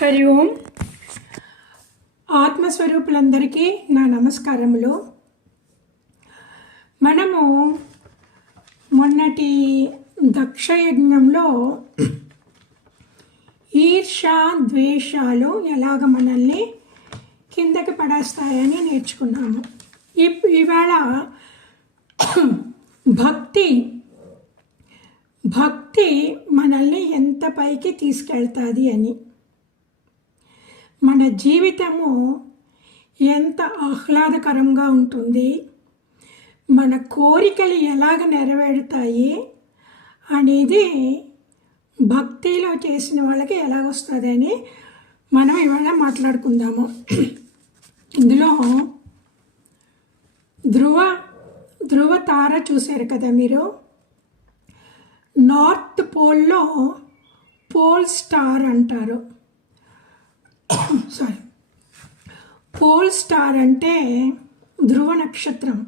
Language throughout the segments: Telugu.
హరి ఓం. ఆత్మస్వరూపులందరికీ నా నమస్కారములు. మనము మొన్నటి దక్షయజ్ఞంలో ఈర్ష ద్వేషాలు ఎలాగ మనల్ని కిందకి పడేస్తాయని నేర్చుకున్నాము. ఇవాళ భక్తి మనల్ని ఎంత పైకి తీసుకెళ్తుంది అని, మన జీవితము ఎంత ఆహ్లాదకరంగా ఉంటుంది, మన కోరికలు ఎలాగ నెరవేరుతాయి అనేది భక్తిలో చేసిన వాళ్ళకి ఎలాగొస్తుందని మనం ఇవాళ మాట్లాడుకుందాము. ఇందులో ధ్రువ తార చూశారు కదా మీరు. నార్త్ పోల్లో పోల్ స్టార్ అంటారు. పోల్ స్టార్ అంటే ధ్రువ నక్షత్రం.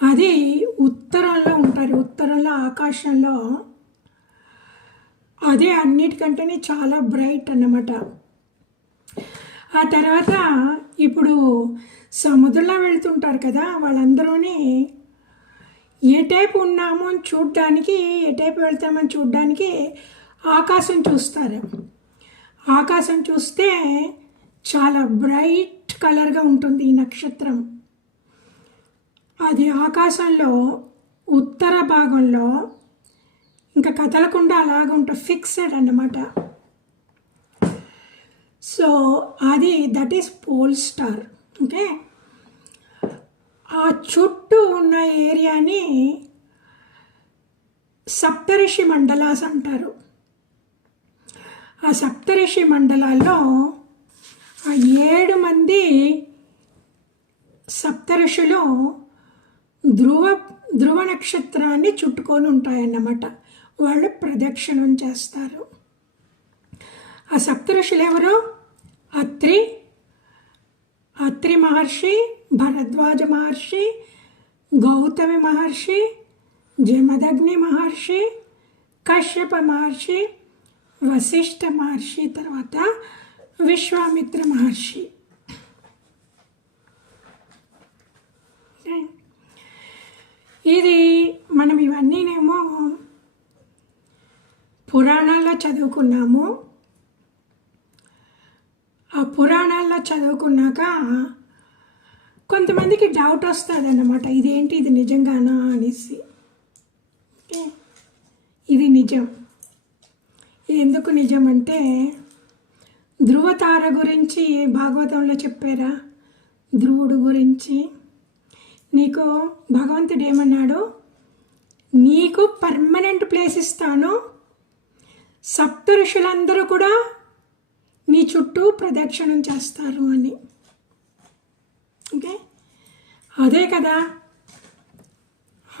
అది ఉత్తరంలో ఉంటారు, ఉత్తరంలో ఆకాశంలో. అదే అన్నిటికంటేనే చాలా బ్రైట్ అన్నమాట. ఆ తర్వాత ఇప్పుడు సముద్రంలో వెళ్తుంటారు కదా, వాళ్ళందరూని ఏ టైపు ఉన్నామో అని చూడ్డానికి, ఏ టైపు వెళ్తామని చూడ్డానికి ఆకాశం చూస్తారు. ఆకాశం చూస్తే చాలా బ్రైట్ కలర్గా ఉంటుంది ఈ నక్షత్రం. అది ఆకాశంలో ఉత్తర భాగంలో ఇంకా కదలకుండా అలాగ ఉంటుంది, ఫిక్స్డ్ అన్నమాట. సో అది that is pole star. Okay, ఆ చుట్టూ ఉన్న ఏరియాని సప్తరిషి మండలాస్ అంటారు. ఆ సప్తరిషి మండలాల్లో ఆ 7 మంది సప్తఋషులు ధ్రువ నక్షత్రాన్ని చుట్టుకొని ఉంటాయన్నమాట. వాళ్ళు ప్రదక్షిణం చేస్తారు. ఆ సప్తఋషులు ఎవరు? అత్రి మహర్షి, భరద్వాజ మహర్షి, గౌతమి మహర్షి, జమదగ్ని మహర్షి, కశ్యప మహర్షి, వశిష్ఠ మహర్షి, తర్వాత విశ్వామిత్ర మహర్షి. ఇది మనం ఇవన్నీనేమో పురాణాల్లో చదువుకున్నాము. ఆ పురాణాల్లో చదువుకున్నాక కొంతమందికి డౌట్ వస్తుంది అన్నమాట, ఇదేంటి, ఇది నిజంగానా అనేసి. ఇది నిజం. ఎందుకు నిజం అంటే, ధ్రువతార గురించి భాగవతంలో చెప్పారా? ధ్రువుడు గురించి నీకు భగవంతుడు ఏమన్నాడు? నీకు పర్మనెంట్ ప్లేస్ ఇస్తాను, సప్త ఋషులందరూ కూడా నీ చుట్టూ ప్రదక్షిణం చేస్తారు అని. ఓకే, అదే కదా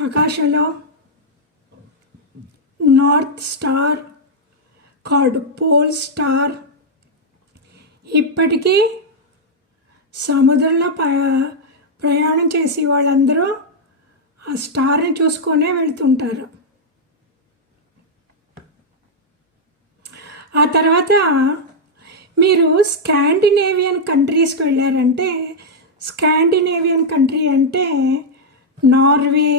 ఆకాశంలో north star called pole star. ఇప్పటికీ సముద్రంలో ప్రయాణం చేసి వాళ్ళందరూ ఆ స్టార్ని చూసుకొనే వెళ్తుంటారు. ఆ తర్వాత మీరు స్కాండినేవియన్ కంట్రీస్కి వెళ్ళారంటే, స్కాండినేవియన్ కంట్రీ అంటే నార్వే,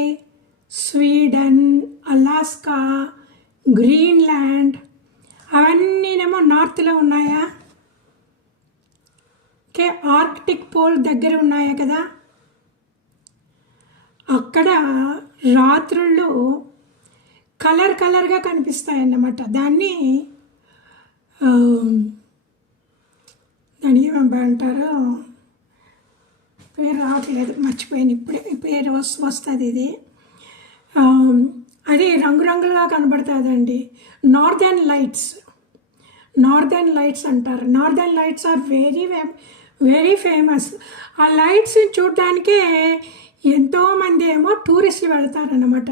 స్వీడన్, అలాస్కా, గ్రీన్లాండ్, అవన్నీనేమో నార్త్లో ఉన్నాయా? ఓకే, ఆర్కిటిక్ పోల్ దగ్గర ఉన్నాయా కదా. అక్కడ రాత్రుళ్ళు కలర్గా కనిపిస్తాయన్నమాట. దాన్ని ఏమంటారు, పేరు రావట్లేదు, మర్చిపోయాను ఇప్పుడే, పేరు వస్తుంది. ఇది అది రంగురంగులుగా కనబడుతుందండి. నార్దర్న్ లైట్స్ అంటారు. Northern lights are very famous. ఆ లైట్స్ని చూడడానికే ఎంతోమంది ఏమో టూరిస్టులు వెళ్తారన్నమాట.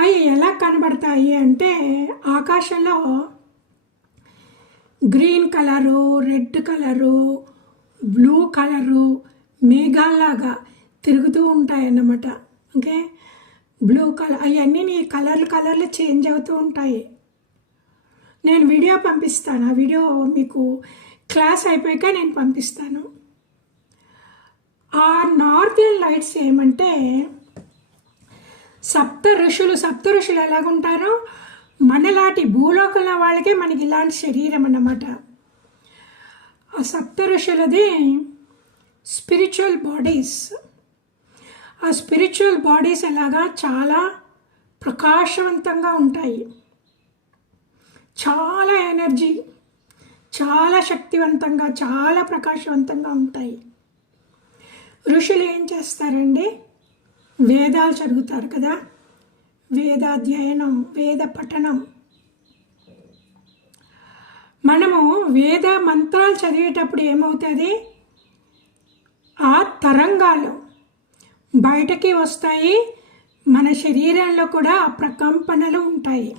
అవి ఎలా కనబడతాయి అంటే, ఆకాశంలో green colour, red colour, blue colour మేఘాల్లాగా తిరుగుతూ ఉంటాయన్నమాట. ఓకే, బ్లూ కలర్, అవన్నీ కలర్లు చేంజ్ అవుతూ ఉంటాయి. నేను వీడియో పంపిస్తాను. ఆ వీడియో మీకు క్లాస్ అయిపోయాక నేను పంపిస్తాను. ఆ నార్దర్న్ లైట్స్ ఏమంటే సప్త ఋషులు ఎలాగుంటారో మనలాంటి భూలోకంలో వాళ్ళకే మనకి ఇలాంటి శరీరం అన్నమాట. ఆ సప్త ఋషులది స్పిరిచువల్ బాడీస్. ఆ స్పిరిచువల్ బాడీస్ ఎలాగా చాలా ప్రకాశవంతంగా ఉంటాయి, చాలా ఎనర్జీ, చాలా శక్తివంతంగా, చాలా ప్రకాశవంతంగా ఉంటాయి. ఋషులు ఏం చేస్తారండి? వేదాలు చదువుతారు కదా, వేదాధ్యయనం, వేద పఠనం. మనము వేద మంత్రాలు చదివేటప్పుడు ఏమవుతుంది? ఆ తరంగాలు బయటకి వస్తాయి, మన శరీరంలో కూడా ఆ ప్రకంపనలు ఉంటాయి.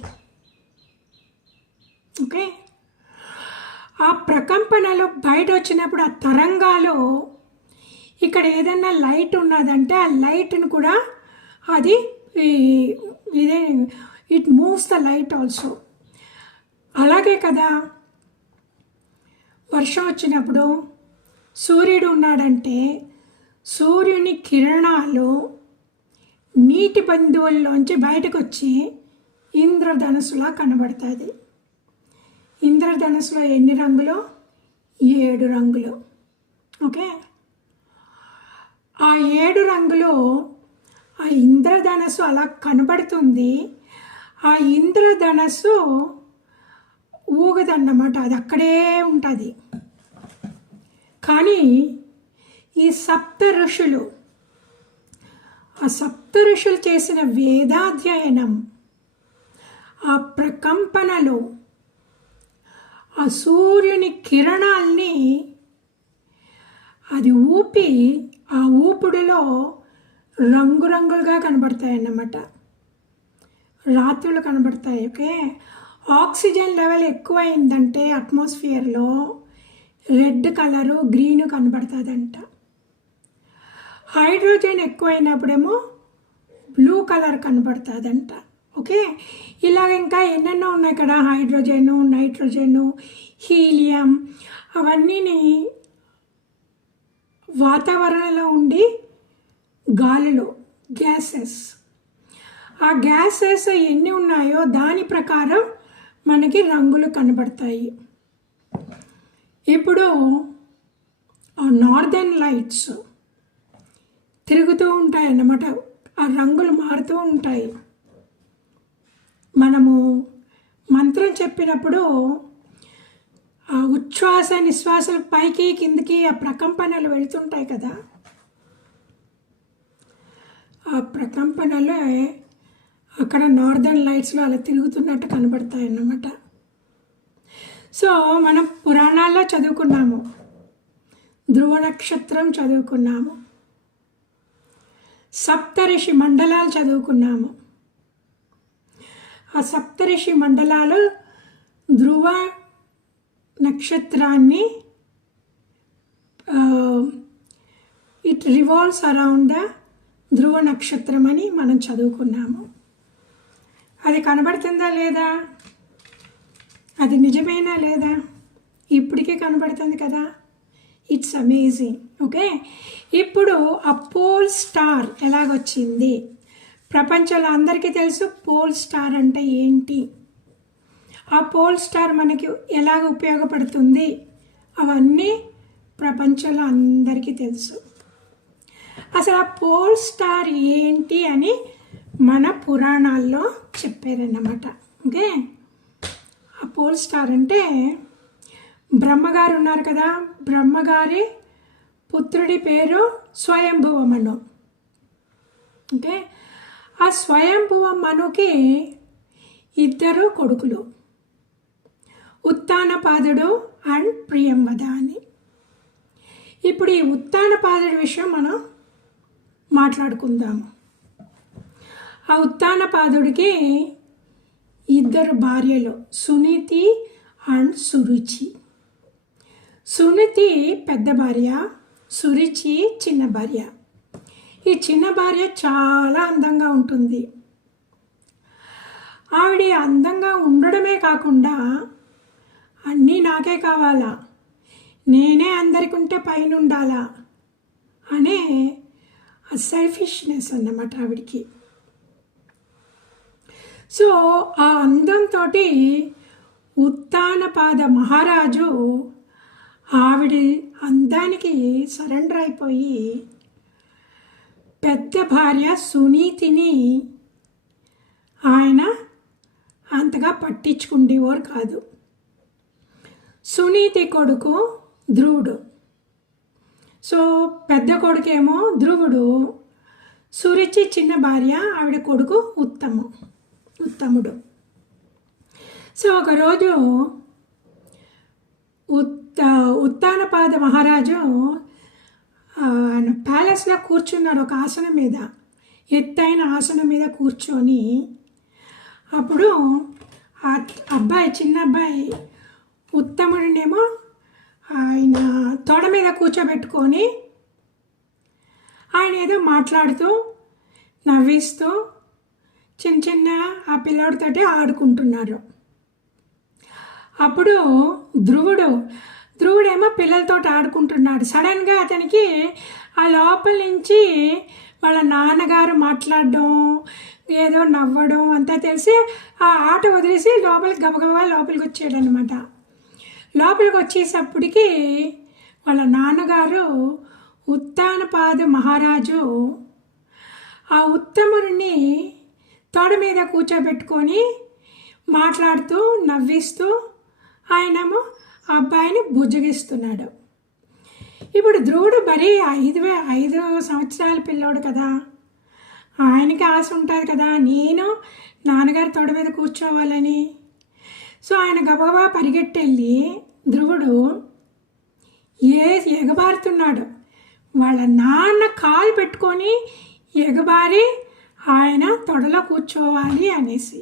ఓకే, ఆ ప్రకంపనలు బయట వచ్చినప్పుడు ఆ తరంగాలు ఇక్కడ ఏదైనా లైట్ ఉన్నదంటే ఆ లైట్ని కూడా అది ఇదే it moves the light also. అలాగే కదా వర్షం వచ్చినప్పుడు సూర్యుడు ఉన్నాడంటే సూర్యుని కిరణాలు నీటి బిందువుల్లోంచి బయటకు వచ్చి ఇంద్రధనుసులా కనబడుతుంది. ఇంద్రధనుసులో ఎన్ని రంగులు? 7 రంగులు. ఓకే, ఆ 7 రంగులు ఆ ఇంద్రధనస్సు అలా కనబడుతుంది. ఆ ఇంద్రధనస్సు ఊగదన్నమాట, అది అక్కడే ఉంటుంది. కానీ ఈ సప్త ఋషులు, ఆ సప్త ఋషులు చేసిన వేదాధ్యయనం, ఆ ప్రకంపనలు, ఆ సూర్యుని కిరణాల్ని అది ఊపి ఆ ఊపుడులో రంగురంగులుగా కనబడతాయి అన్నమాట. రాత్రులు కనబడతాయి. ఓకే, ఆక్సిజన్ లెవెల్ ఎక్కువైందంటే అట్మాస్ఫియర్లో రెడ్ కలరు, గ్రీను కనబడుతుందంట. హైడ్రోజన్ ఎక్కువైనప్పుడేమో బ్లూ కలర్ కనబడుతుందంట. ఓకే, ఇలాగ ఇంకా ఎన్నెన్నో ఉన్నాయి కదా, హైడ్రోజను, నైట్రోజను, హీలియం, అవన్నీని వాతావరణంలో ఉండి గాలిలో గ్యాసెస్, ఆ గ్యాసెస్ ఎన్ని ఉన్నాయో దాని ప్రకారం మనకి రంగులు కనబడతాయి. ఇప్పుడు ఆ నార్దర్న్ లైట్స్ తిరుగుతూ ఉంటాయి అన్నమాట, ఆ రంగులు మారుతూ ఉంటాయి. మనము మంత్రం చెప్పినప్పుడు ఆ ఉచ్ఛ్వాస నిశ్వాసలు పైకి కిందికి ఆ ప్రకంపనలు వెళుతుంటాయి కదా, ఆ ప్రకంపనలే అక్కడ నార్దర్న్ లైట్స్లో అలా తిరుగుతున్నట్టు కనబడతాయి అన్నమాట. సో మనం పురాణాల్లో చదువుకున్నాము, ధ్రువ నక్షత్రం చదువుకున్నాము, సప్తరిషి మండలాలు చదువుకున్నాము. ఆ సప్తరిషి మండలాలు ధ్రువ నక్షత్రాన్ని ఇట్ రివాల్వ్స్ అరౌండ్ ద ధ్రువ నక్షత్రం అని మనం చదువుకున్నాము. అది కనబడుతుందా లేదా? అది నిజమేనా లేదా? ఇప్పటికీ కనబడుతుంది కదా. It's amazing. ఓకే, ఇప్పుడు ఆ పోల్ స్టార్ ఎలాగొచ్చింది? ప్రపంచంలో అందరికీ తెలుసు పోల్ స్టార్ అంటే ఏంటి, ఆ పోల్ స్టార్ మనకి ఎలాగ ఉపయోగపడుతుంది, అవన్నీ ప్రపంచంలో అందరికీ తెలుసు. అసలు ఆ పోల్ స్టార్ ఏంటి అని మన పురాణాల్లో చెప్పారన్నమాట. ఓకే, ఆ పోల్ స్టార్ అంటే బ్రహ్మగారు ఉన్నారు కదా, బ్రహ్మగారి పుత్రుడి పేరు స్వయంభువ మను. ఓకే, ఆ స్వయంభువ మనుకి 2 కొడుకులు, ఉత్తానపాదుడు అండ్ ప్రియంవద అని. ఇప్పుడు ఈ ఉత్తానపాదుడి విషయం మనం మాట్లాడుకుందాము. ఆ ఉత్తానపాదుడికి 2 భార్యలు, సునీతి అండ్ సురుచి. సునీతి పెద్ద భార్య, సురుచి చిన్న భార్య. ఈ చిన్న భార్య చాలా అందంగా ఉంటుంది. ఆవిడ అందంగా ఉండడమే కాకుండా నాకే కావాలా, నేనే అందరికి ఉంటే పైన ఉండాలా అనే ఆ సెల్ఫిష్నెస్ అన్నమాట ఆవిడికి. సో ఆ అందంతో ఉత్తానపాద మహారాజు ఆవిడి అందానికి సరెండర్ అయిపోయి పెద్ద భార్య సునీతిని ఆయన అంతగా పట్టించుకుండేవారు కాదు. సునీతి కొడుకు ధ్రువుడు. సో పెద్ద కొడుకేమో ధ్రువుడు, సురుచి చిన్న భార్య, ఆవిడ కొడుకు ఉత్తముడు. సో ఒకరోజు ఉత్తానపాద మహారాజు ఆయన ప్యాలెస్లో కూర్చున్నాడు ఒక ఆసనం మీద, ఎత్తైన ఆసనం మీద కూర్చొని. అప్పుడు ఆ అబ్బాయి, చిన్న అబ్బాయి ఉత్తముడినేమో ఆయన తొడ మీద కూర్చోబెట్టుకొని ఆయన ఏదో మాట్లాడుతూ నవ్విస్తూ చిన్న ఆ పిల్లోడితోటి ఆడుకుంటున్నారు. అప్పుడు ధ్రువుడేమో పిల్లలతో ఆడుకుంటున్నాడు. సడన్గా అతనికి ఆ లోపల నుంచి వాళ్ళ నాన్నగారు మాట్లాడడం, ఏదో నవ్వడం అంతా తెలిసి ఆ ఆట వదిలేసి గబగబా లోపలికి వచ్చాడు అనమాట. లోపలికి వచ్చేటప్పటికి వాళ్ళ నాన్నగారు ఉత్తానపాద మహారాజు ఆ ఉత్తముడిని తోడ మీద కూర్చోబెట్టుకొని మాట్లాడుతూ నవ్విస్తూ ఆయనేమో అబ్బాయిని బుజ్జగిస్తున్నాడు. ఇప్పుడు ధ్రువుడు మరీ 5 సంవత్సరాల పిల్లోడు కదా, ఆయనకి ఆశ ఉంటుంది కదా నేను నాన్నగారి తోడ మీద కూర్చోవాలని. సో ఆయన గబగబా పరిగెట్టెళ్ళి ధ్రువుడు ఎగబారుతున్నాడు. వాళ్ళ నాన్న కాలు పెట్టుకొని ఎగబారి ఆయన తొడలో కూర్చోవాలి అనేసి.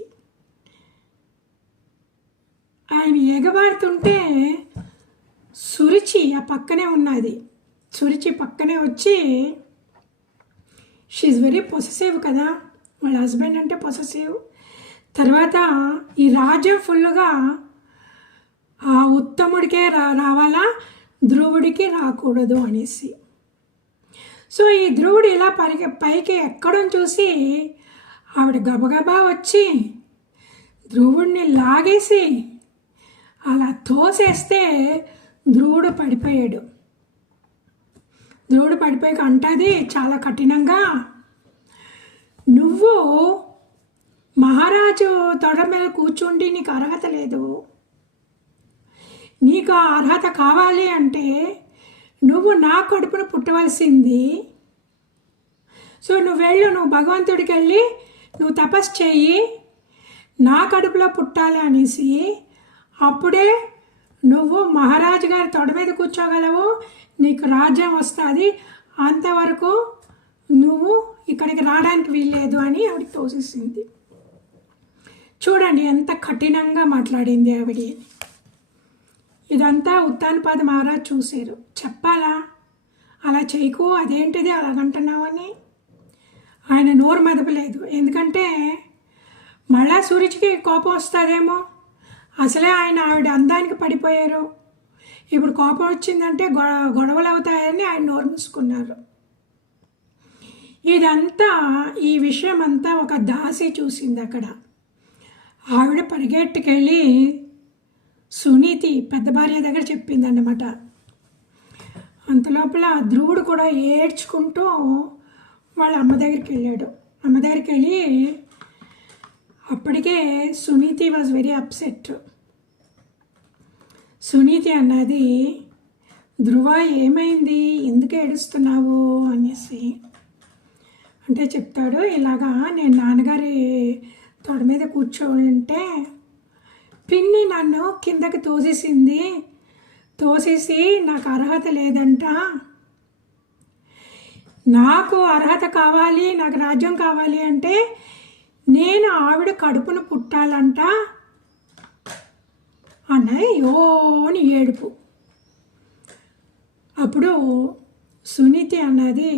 ఆయన ఎగబారుతుంటే సురుచి ఆ పక్కనే ఉన్నది. సురుచి పక్కనే వచ్చి, షీఈ్ వెరీ పొసెసివ్ కదా, వాళ్ళ హస్బెండ్ అంటే పొసెసివ్. తర్వాత ఈ రాజ్యం ఫుల్గా ఆ ఉత్తముడికే రావాలా, ధ్రువుడికి రాకూడదు అనేసి. సో ఈ ధ్రువుడు ఇలా పైకి ఎక్కడం చూసి ఆవిడ గబగబా వచ్చి ధ్రువుడిని లాగేసి అలా తోసేస్తే ధ్రువుడు పడిపోయాడు. ధ్రువుడు పడిపోయాక అంటది చాలా కఠినంగా, నువ్వు మహారాజు తొడ మీద కూర్చుండి నీకు అర్హత లేదు, నీకు ఆ అర్హత కావాలి అంటే నువ్వు నా కడుపును పుట్టవలసింది. సో నువ్వు భగవంతుడికి వెళ్ళి నువ్వు తపస్సు చెయ్యి, నా కడుపులో పుట్టాలి అనేసి, అప్పుడే నువ్వు మహారాజు గారి తొడ మీద కూర్చోగలవు, నీకు రాజ్యం వస్తుంది, అంతవరకు నువ్వు ఇక్కడికి రావడానికి వీల్లేదు అని ఆవిడ తోసేసింది. చూడండి ఎంత కఠినంగా మాట్లాడింది ఆవిడ. ఇదంతా ఉత్తానపాద మహారాజు చూశారు. చెప్పాలా అలా చేయకు, అదేంటిది అలాగంటున్నావు అని. ఆయన నోరు మెదపలేదు. ఎందుకంటే మళ్ళా సూర్యుడికి కోపం వస్తుందేమో, అసలే ఆవిడ అందానికి పడిపోయారు, ఇప్పుడు కోపం వచ్చిందంటే గొడవలు అవుతాయని ఆయన నోరు మూసుకున్నారు. ఇదంతా ఈ విషయం అంతా ఒక దాసి చూసింది అక్కడ. ఆవిడ పరిగెట్టుకెళ్ళి సునీతి పెద్ద భార్య దగ్గర చెప్పిందన్నమాట. అంతలోపల ధ్రువుడు కూడా ఏడ్చుకుంటూ వాళ్ళ అమ్మ దగ్గరికి వెళ్ళాడు. అమ్మ దగ్గరికి వెళ్ళి అప్పటికే Suniti was very upset. Suniti అన్నది, ధ్రువ ఏమైంది, ఎందుకు ఏడుస్తున్నావు అనేసి. అంటే చెప్తాడు, ఇలాగా నేను నాన్నగారి తొడ మీద కూర్చోంటే పిన్ని నన్ను కిందకి తోసేసి నాకు అర్హత లేదంట, నాకు అర్హత కావాలి, నాకు రాజ్యం కావాలి అంటే నేను ఆవిడ కడుపును పుట్టాలంట అన్నది యోని ఏడుపు. అప్పుడు సునీతి అన్నది,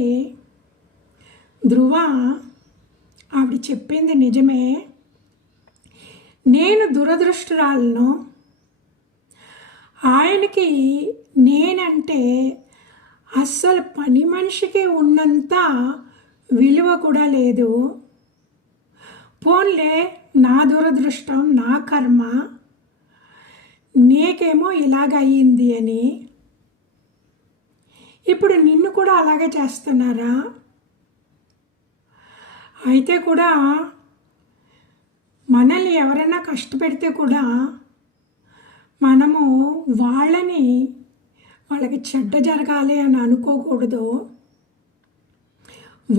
ధ్రువ ఆవిడ చెప్పింది నిజమే, నేను దురదృష్టరాలను, ఆయనకి నేనంటే అస్సలు పని మనిషికి ఉన్నంత విలువ కూడా లేదు. పోన్లే, నా దురదృష్టం, నా కర్మ, నీకేమో ఇలాగ అయ్యింది అని. ఇప్పుడు నిన్ను కూడా అలాగే చేస్తున్నారా? అయితే కూడా మనల్ని ఎవరైనా కష్టపెడితే కూడా మనము వాళ్ళకి చెడ్డ జరగాలి అని అనుకోకూడదు.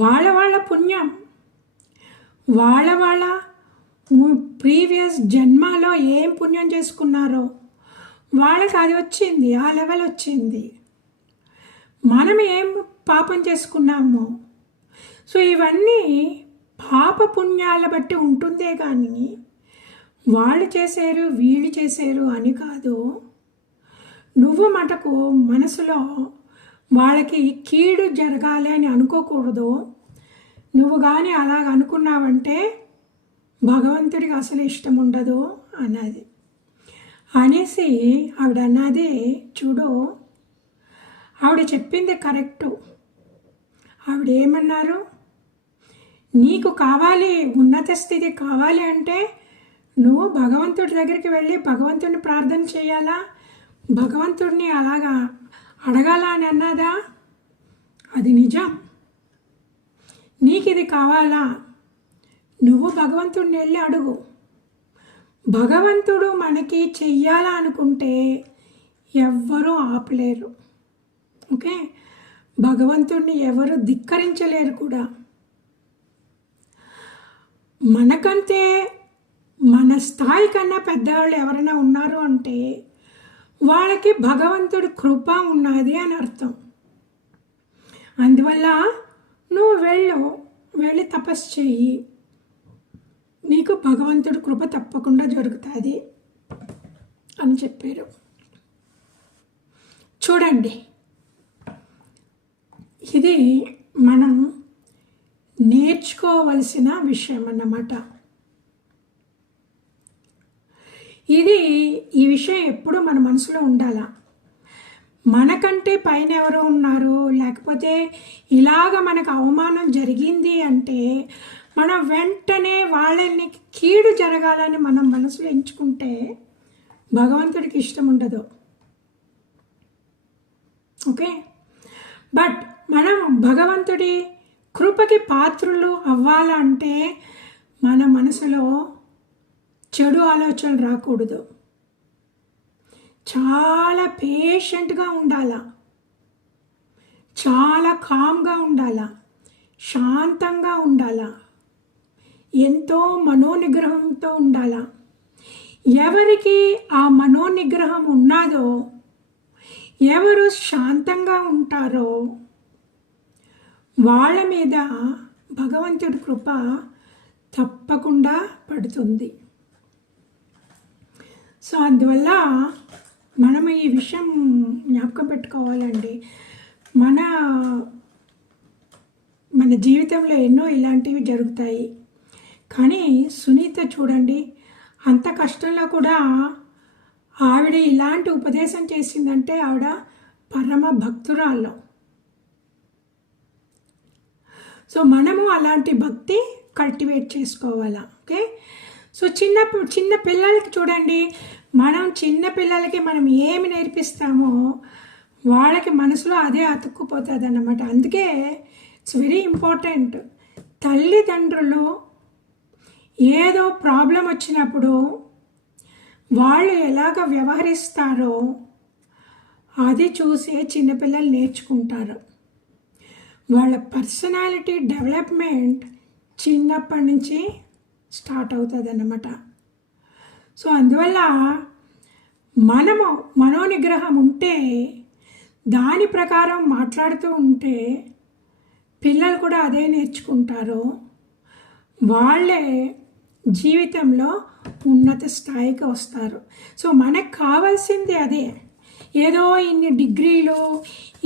వాళ్ళ పుణ్యం, వాళ్ళ ప్రీవియస్ జన్మలో ఏం పుణ్యం చేసుకున్నారో వాళ్ళకి అది వచ్చింది, ఆ లెవెల్ వచ్చింది. మనం ఏం పాపం చేసుకున్నాము. సో ఇవన్నీ పాప పుణ్యాల బట్టి ఉంటుందే కానీ వాళ్ళు చేశారు వీళ్ళు చేశారు అని కాదు. నువ్వు మటుకు మనసులో వాళ్ళకి కీడు జరగాలి అని అనుకోకూడదు. నువ్వు కానీ అలాగ అనుకున్నావంటే భగవంతుడికి అసలు ఇష్టం ఉండదు అన్నది. అనేసి ఆవిడ అన్నది, చూడు, ఆవిడ చెప్పింది కరెక్టు. ఆవిడ ఏమన్నారు, నీకు కావాలి, ఉన్నత స్థితి కావాలి అంటే నువ్వు భగవంతుడి దగ్గరికి వెళ్ళి భగవంతుడిని ప్రార్థన చేయాలా, భగవంతుడిని అలాగా అడగాల అని అన్నదా? అది నిజం. నీకు ఇది కావాలా, నువ్వు భగవంతుడిని వెళ్ళి అడుగు. భగవంతుడు మనకి చెయ్యాలా అనుకుంటే ఎవ్వరూ ఆపలేరు. ఓకే, భగవంతుడిని ఎవరు ధిక్కరించలేరు కూడా. మనకంటే మన స్థాయి కన్నా పెద్దవాళ్ళు ఎవరైనా ఉన్నారు అంటే వాళ్ళకి భగవంతుడి కృప ఉన్నది అని అర్థం. అందువల్ల నువ్వు వెళ్ళి తపస్సు చెయ్యి, నీకు భగవంతుడి కృప తప్పకుండా జరుగుతుంది అని చెప్పారు. చూడండి, ఇది మనం నేర్చుకోవలసిన విషయం అన్నమాట. ఈ విషయం ఎప్పుడూ మన మనసులో ఉండాల. మనకంటే పైన ఎవరో ఉన్నారు, లేకపోతే ఇలాగ మనకు అవమానం జరిగింది అంటే మనం వెంటనే వాళ్ళని కీడు జరగాలని మనం మనసులో ఎంచుకుంటే భగవంతుడికి ఇష్టం ఉండదు. ఓకే, బట్ మనం భగవంతుడి కృపకి పాత్రులు అవ్వాలంటే మన మనసులో చెడు ఆలోచనలు రాకూడదు. చాలా పేషెంట్గా ఉండాలా, చాలా కామ్గా ఉండాలా, శాంతంగా ఉండాలా, ఎంతో మనోనిగ్రహంతో ఉండాలా. ఎవరికి ఆ మనోనిగ్రహం ఉన్నదో, ఎవరు శాంతంగా ఉంటారో వాళ్ళ మీద భగవంతుడి కృప తప్పకుండా పడుతుంది. సో అందువల్ల మనం ఈ విషయం జ్ఞాపకం పెట్టుకోవాలండి. మన జీవితంలో ఎన్నో ఇలాంటివి జరుగుతాయి. కానీ సునీత చూడండి, అంత కష్టంలో కూడా ఆవిడ ఇలాంటి ఉపదేశం చేసిందంటే ఆవిడ పరమ భక్తురాలు. సో మనము అలాంటి భక్తి కల్టివేట్ చేసుకోవాలా. ఓకే, సో చిన్న పిల్లలకి చూడండి, మనం చిన్న పిల్లలకి మనం ఏమి నేర్పిస్తామో వాళ్ళకి మనసులో అదే అతుక్కుపోతుంది అన్నమాట. అందుకే ఇట్స్ వెరీ ఇంపార్టెంట్. తల్లిదండ్రులు ఏదో ప్రాబ్లం వచ్చినప్పుడు వాళ్ళు ఎలాగ వ్యవహరిస్తారో అది చూసే చిన్నపిల్లలు నేర్చుకుంటారు. వాళ్ళ పర్సనాలిటీ డెవలప్మెంట్ చిన్నప్పటి నుంచి స్టార్ట్ అవుతుంది అన్నమాట. సో అందువల్ల మనము మనోనిగ్రహం ఉంటే, దాని ప్రకారం మాట్లాడుతూ ఉంటే పిల్లలు కూడా అదే నేర్చుకుంటారు. వాళ్ళే జీవితంలో ఉన్నత స్థాయికి వస్తారు. సో మనకు కావాల్సింది అదే. ఏదో ఇన్ని డిగ్రీలు,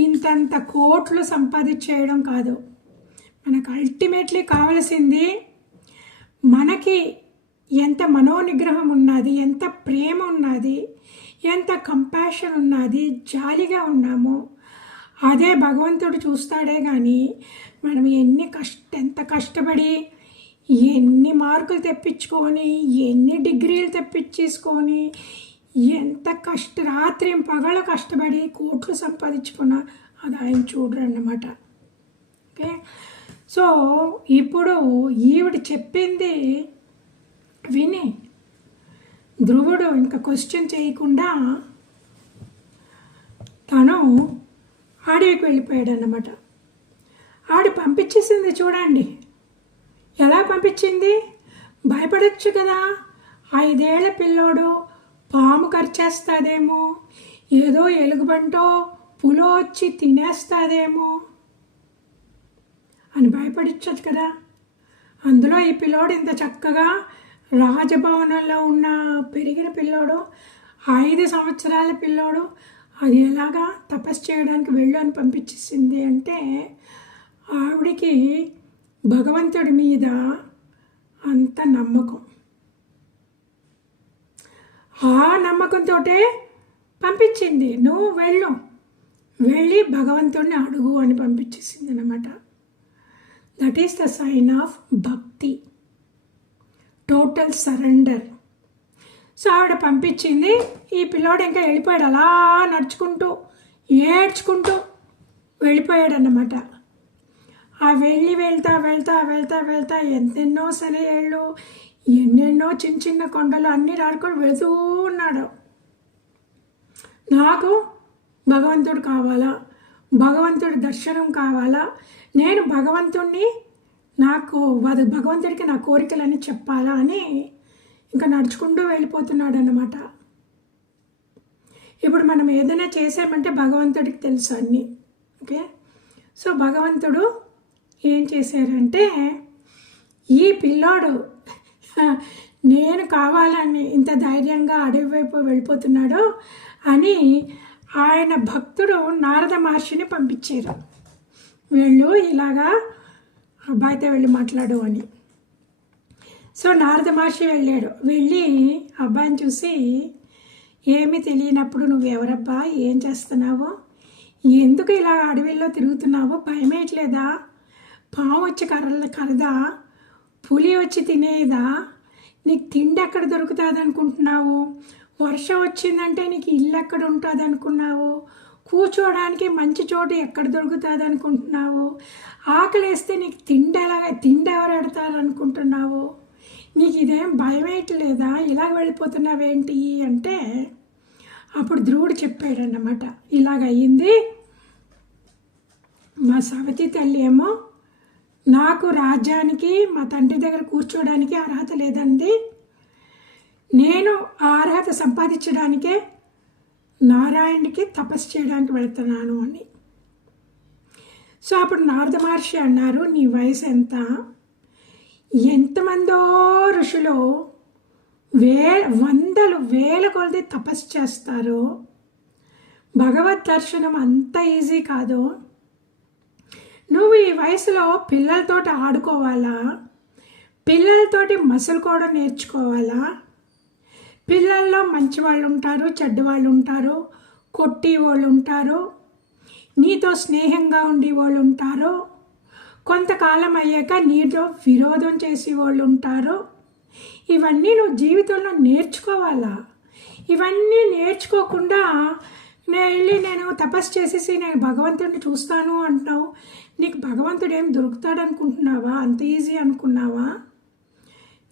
ఇంతంత కోట్లు సంపాదించేయడం కాదు. మనకు అల్టిమేట్లీ కావాల్సింది మనకి ఎంత మనోనిగ్రహం ఉన్నది, ఎంత ప్రేమ ఉన్నది, ఎంత కంపాషన్ ఉన్నది, జాలిగా ఉన్నామో అదే భగవంతుడు చూస్తాడే. కానీ మనం ఎంత కష్టపడి ఎన్ని మార్కులు తెప్పించుకొని ఎన్ని డిగ్రీలు తెప్పించేసుకొని ఎంత రాత్రి పగలు కష్టపడి కోట్లు సంపాదించుకున్నా అది ఆయన చూడరు అన్నమాట. ఓకే, సో ఇప్పుడు ఈవిడ చెప్పింది విని ధ్రువుడు ఇంకా క్వశ్చన్ చేయకుండా తను అడవికి వెళ్ళిపోయాడు అన్నమాట. ఆడు పంపించేసింది చూడండి, ఎలా పంపించింది. భయపడచ్చు కదా, 5 ఏళ్ల పిల్లోడు పాము కరిచేస్తుందేమో, ఏదో ఎలుగుబంటో పులో వచ్చి తినేస్తుందేమో అని భయపడించచ్చు కదా. అందులో ఈ పిల్లోడు ఇంత చక్కగా రాజభవనంలో పెరిగిన పిల్లోడు, 5 సంవత్సరాల పిల్లోడు, అది ఎలాగా తపస్సు చేయడానికి వెళ్ళు అని పంపించేసింది అంటే ఆవిడికి భగవంతుడి మీద అంత నమ్మకం. ఆ నమ్మకంతో పంపించింది, నువ్వు వెళ్ళి భగవంతుడిని అడుగు అని పంపించేసింది అన్నమాట. That is the sign of bhakti, total surrender. So ఆవిడ పంపించింది, ఈ పిల్లోడు ఇంకా వెళ్ళిపోయాడు, అలా నడుచుకుంటూ ఏడ్చుకుంటూ వెళ్ళిపోయాడు అన్నమాట. ఆ వెళ్తా ఎంతెన్నో సెలయేళ్ళు, ఎన్నెన్నో చిన్న కొండలు అన్నీ రాడుకొని వెళుతూ ఉన్నాడు. నాకు భగవంతుడు కావాలా, భగవంతుడి దర్శనం కావాలా, నేను భగవంతుడికి నా కోరికలని చెప్పాలా అని ఇంకా నడుచుకుంటూ వెళ్ళిపోతున్నాడు అన్నమాట. ఇప్పుడు మనం ఏదైనా చేసామంటే భగవంతుడికి తెలుసు అన్నీ. ఓకే, సో భగవంతుడు ఏం చేశారంటే, ఈ పిల్లోడు నేను కావాలని ఇంత ధైర్యంగా అడవి వైపు వెళ్ళిపోతున్నాడు అని ఆయన భక్తుడు నారద మహర్షిని పంపించారు, వెళ్ళు ఇలాగా అబ్బాయితో వెళ్ళి మాట్లాడు అని. సో నారద మహర్షి వెళ్ళి అబ్బాయిని చూసి, ఏమీ తెలియనప్పుడు నువ్వెవరబ్బా, ఏం చేస్తున్నావు, ఎందుకు ఇలా అడవిలో తిరుగుతున్నావు, భయమేయట్లేదా, పాము వచ్చి కరదా, పులి వచ్చి తినేదా, నీకు తిండి ఎక్కడ దొరుకుతుంది అనుకుంటున్నావు, వర్షం వచ్చిందంటే నీకు ఇల్లు ఎక్కడ ఉంటుంది అనుకున్నావు, కూర్చోవడానికి మంచి చోటు ఎక్కడ దొరుకుతుంది అనుకుంటున్నావు, ఆకలేస్తే నీకు తిండి ఎవరు ఎడతారు అనుకుంటున్నావు, నీకు ఇదేం భయమేయట్లేదా, ఇలా వెళ్ళిపోతున్నావేంటి అంటే అప్పుడు ధ్రువుడు చెప్పాడన్నమాట, ఇలాగయ్యింది, మా సవతి తల్లి ఏమో నాకు రాజ్యానికి మా తండ్రి దగ్గర కూర్చోడానికి అర్హత లేదండి, నేను ఆ అర్హత సంపాదించడానికే నారాయణుడికి తపస్సు చేయడానికి వెళ్తున్నాను అని. సో అప్పుడు నారద మహర్షి అన్నారు, నీ వయసు ఎంతమందో ఋషులు వందలు వేల కొలది తపస్సు చేస్తారో, భగవద్ దర్శనం అంత ఈజీ కాదు, నువ్వు ఈ వయసులో పిల్లలతోటి ఆడుకోవాలా, పిల్లలతోటి మసులుకోవడం నేర్చుకోవాలా, పిల్లల్లో మంచి వాళ్ళు ఉంటారు, చెడ్డ వాళ్ళు ఉంటారు, కొట్టి వాళ్ళు ఉంటారు, నీతో స్నేహంగా ఉండే వాళ్ళు ఉంటారు, కొంతకాలం అయ్యాక నీతో విరోధం చేసే వాళ్ళు ఉంటారు. ఇవన్నీ నువ్వు జీవితంలో నేర్చుకోవాలా. ఇవన్నీ నేర్చుకోకుండా నేను తపస్సు చేసేసి నేను భగవంతుడిని చూస్తాను అంటున్నావు. నీకు భగవంతుడు ఏం దొరుకుతాడు అనుకుంటున్నావా? అంత ఈజీ అనుకున్నావా?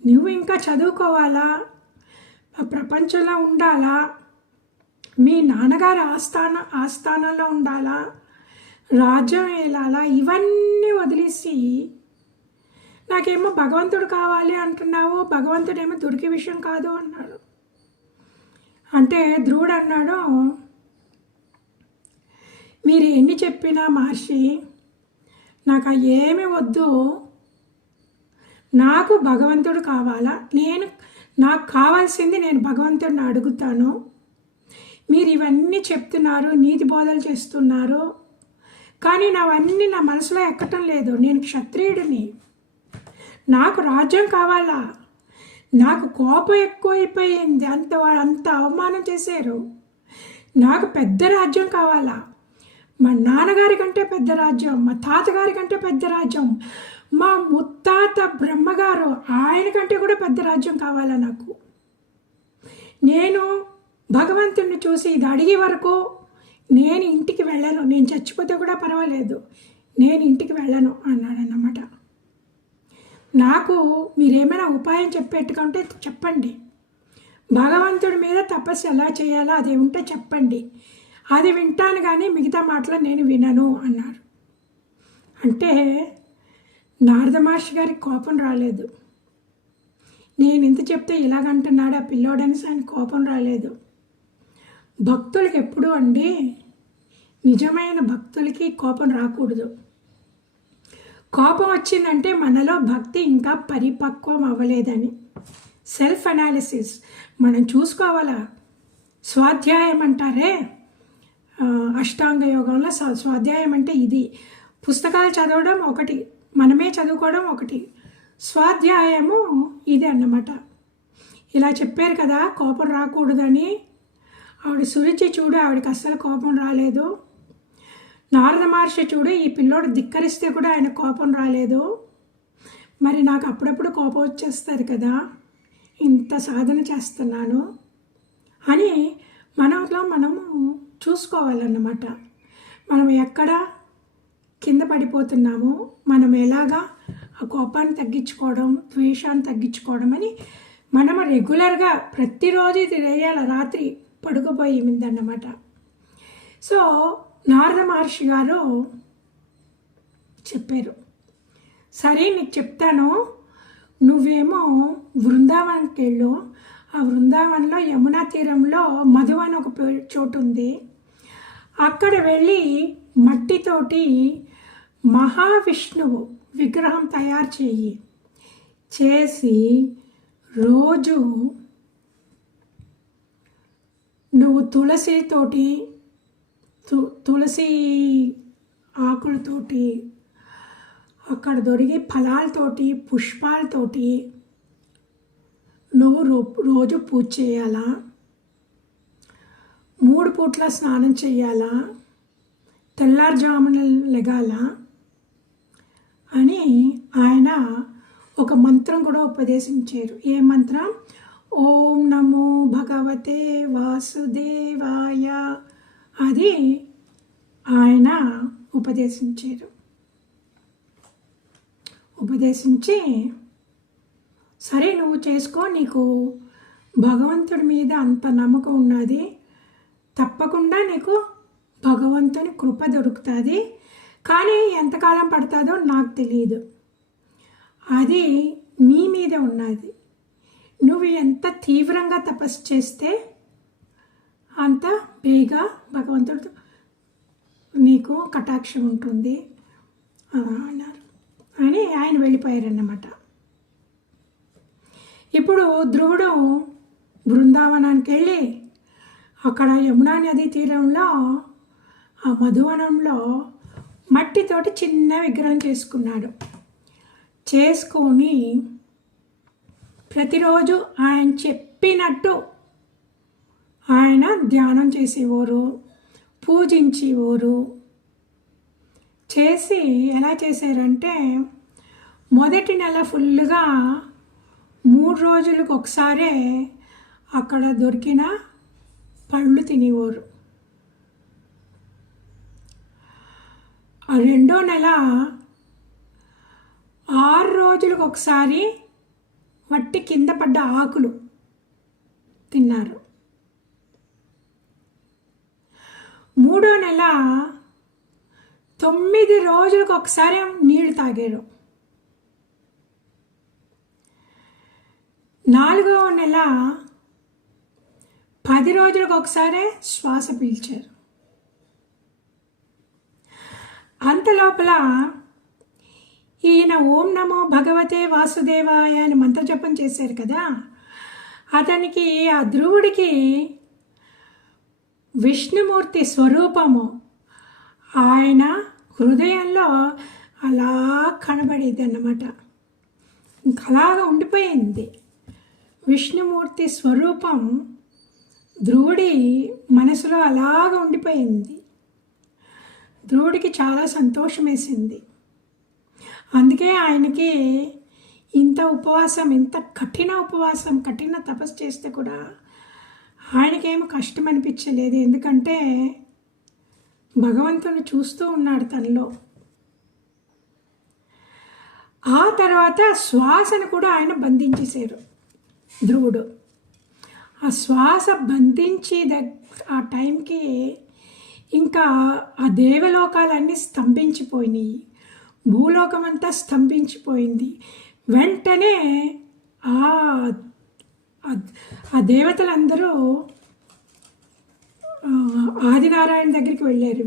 నువ్వు ఇంకా చదువుకోవాలా, ప్రపంచంలో ఉండాలా, మీ నాన్నగారు ఆస్థానంలో ఉండాలా, రాజ్యం వెళ్ళాలా, ఇవన్నీ వదిలేసి నాకేమో భగవంతుడు కావాలి అంటున్నావు, భగవంతుడేమో దొరికే విషయం కాదు అన్నాడు. అంటే ధ్రువుడు అన్నాడు, మీరు ఎన్ని చెప్పినా మహర్షి నాకు ఏమి వద్దు, నాకు భగవంతుడు కావాలా, నాకు కావాల్సింది నేను భగవంతుడిని అడుగుతాను. మీరు ఇవన్నీ చెప్తున్నారు, నీతి బోధలు చేస్తున్నారు, కానీ నావన్నీ నా మనసులో ఎక్కటం లేదు. నేను క్షత్రియుడిని, నాకు రాజ్యం కావాలా, నాకు కోపం ఎక్కువైపోయింది, అంత అవమానం చేశారు, నాకు పెద్ద రాజ్యం కావాలా, మా నాన్నగారి కంటే పెద్ద రాజ్యం, మా తాతగారి కంటే పెద్ద రాజ్యం, మా ముత్తాత బ్రహ్మగారు ఆయన కంటే కూడా పెద్ద రాజ్యం కావాలా నాకు. నేను భగవంతుడిని చూసి ఇది అడిగే వరకు నేను ఇంటికి వెళ్ళను, నేను చచ్చిపోతే కూడా పర్వాలేదు, నేను ఇంటికి వెళ్ళను అన్నాడన్నమాట. నాకు మీరేమైనా ఉపాయం చెప్పేట్టుకుంటే చెప్పండి, భగవంతుడి మీద తపస్సు ఎలా చేయాలో అది ఉంటే చెప్పండి, అది వింటాను కానీ మిగతా మాటలు నేను వినను అన్నారు. అంటే నారద మహర్షి గారికి కోపం రాలేదు. నేను ఇంత చెప్తే ఇలాగంటున్నాడు ఆ పిల్లోడని ఆయన కోపం రాలేదు. భక్తులకి ఎప్పుడు అండి, నిజమైన భక్తులకి కోపం రాకూడదు. కోపం వచ్చిందంటే మనలో భక్తి ఇంకా పరిపక్వం అవ్వలేదని. సెల్ఫ్ అనాలిసిస్ మనం చూసుకోవాలా. స్వాధ్యాయం అంటారే అష్టాంగ యోగంలో, స్వాధ్యాయం అంటే ఇది. పుస్తకాలు చదవడం ఒకటి, మనమే చదువుకోవడం ఒకటి, స్వాధ్యాయము ఇది అన్నమాట. ఇలా చెప్పారు కదా కోపం రాకూడదని. ఆవిడ సురుచి చూడు, ఆవిడకి అస్సలు కోపం రాలేదు. నారద మహర్షి చూడు, ఈ పిల్లోడు ధిక్కరిస్తే కూడా ఆయన కోపం రాలేదు. మరి నాకు అప్పుడప్పుడు కోపం వచ్చేస్తుంది కదా, ఇంత సాధన చేస్తున్నాను అని మనలో మనము చూసుకోవాలన్నమాట. మనం ఎక్కడ కింద పడిపోతున్నాము, మనం ఎలాగా ఆ కోపాన్ని తగ్గించుకోవడం, ద్వేషాన్ని తగ్గించుకోవడం అని మనము రెగ్యులర్గా ప్రతిరోజు ఇది వేయాలి. రాత్రి పడుకోపోయి మిందన్నమాట. సో నారద మహర్షి గారు చెప్పారు, సరే నీకు చెప్తాను, నువ్వేమో బృందావన్కి వెళ్ళు. ఆ బృందావనంలో యమునా తీరంలో మధు అని ఒక చోటు ఉంది. అక్కడ వెళ్ళి మట్టితోటి మహావిష్ణువు విగ్రహం తయారు చేసి రోజు నువ్వు తులసి ఆకులతోటి, అక్కడ దొరికే ఫలాలతోటి, పుష్పాలతోటి నువ్వు రోజు పూజ చేయాలా, 3 పూట్ల స్నానం చేయాలా, తెల్లారుజామున లెగాల అని ఆయన ఒక మంత్రం కూడా ఉపదేశించారు. ఏ మంత్రం? ఓం నమో భగవతే వాసుదేవాయ. అది ఆయన ఉపదేశించారు. ఉపదేశించి సరే నువ్వు చేసుకో, నీకు భగవంతుడి మీద అంత నమ్మకం ఉన్నది, తప్పకుండా నీకు భగవంతుని కృప దొరుకుతుంది. కానీ ఎంతకాలం పడుతుందో నాకు తెలియదు, అది నీ మీద ఉన్నది. నువ్వు ఎంత తీవ్రంగా తపస్సు చేస్తే అంత బేగా భగవంతుడు నీకు కటాక్షం ఉంటుంది అన్నారు అని ఆయన వెళ్ళిపోయారన్నమాట. ఇప్పుడు ధ్రువుడు బృందావనానికి వెళ్ళి అక్కడ యమునా నది తీరంలో ఆ మధువనంలో మట్టితోటి చిన్న విగ్రహం చేసుకున్నాడు. చేసుకొని ప్రతిరోజు ఆయన చెప్పినట్టు ఆయన ధ్యానం చేసేవారు, పూజించేవారు. చేసి ఎలా చేశారంటే మొదటి నెల ఫుల్గా 3 రోజులకు ఒకసారే అక్కడ దొరికిన పళ్ళు తినేవారు. ఆ 2వ నెల 6 రోజులకు ఒకసారి మట్టి కింద పడ్డ ఆకులు తిన్నారు. 3వ నెల 9 రోజులకు ఒకసారి నీళ్లు తాగారు. 4వ నెల 10 రోజులకు ఒకసారి శ్వాస పీల్చారు. అంతలోపల ఈయన ఓం నమో భగవతే వాసుదేవాయ అని మంత్రజపం చేశారు కదా, అతనికి ఆ ధ్రువుడికి విష్ణుమూర్తి స్వరూపము ఆయన హృదయంలో అలా కనబడేది అన్నమాట. ఇంక అలాగా ఉండిపోయింది. విష్ణుమూర్తి స్వరూపం ధ్రువుడి మనసులో అలాగ ఉండిపోయింది. ధ్రువుడికి చాలా సంతోషం వేసింది. అందుకే ఆయనకి ఇంత ఉపవాసం, ఇంత కఠిన ఉపవాసం, కఠిన తపస్సు చేస్తే కూడా ఆయనకేమో కష్టం అనిపించలేదు. ఎందుకంటే భగవంతుని చూస్తూ ఉన్నాడు తనలో. ఆ తర్వాత శ్వాసను కూడా ఆయన బంధించేశారు ధ్రువుడు. ఆ శ్వాస బంధించి ఆ టైంకి ఇంకా ఆ దేవలోకాలన్నీ స్తంభించిపోయినాయి, భూలోకం అంతా స్తంభించిపోయింది. వెంటనే ఆ దేవతలందరూ ఆదినారాయణ దగ్గరికి వెళ్ళారు.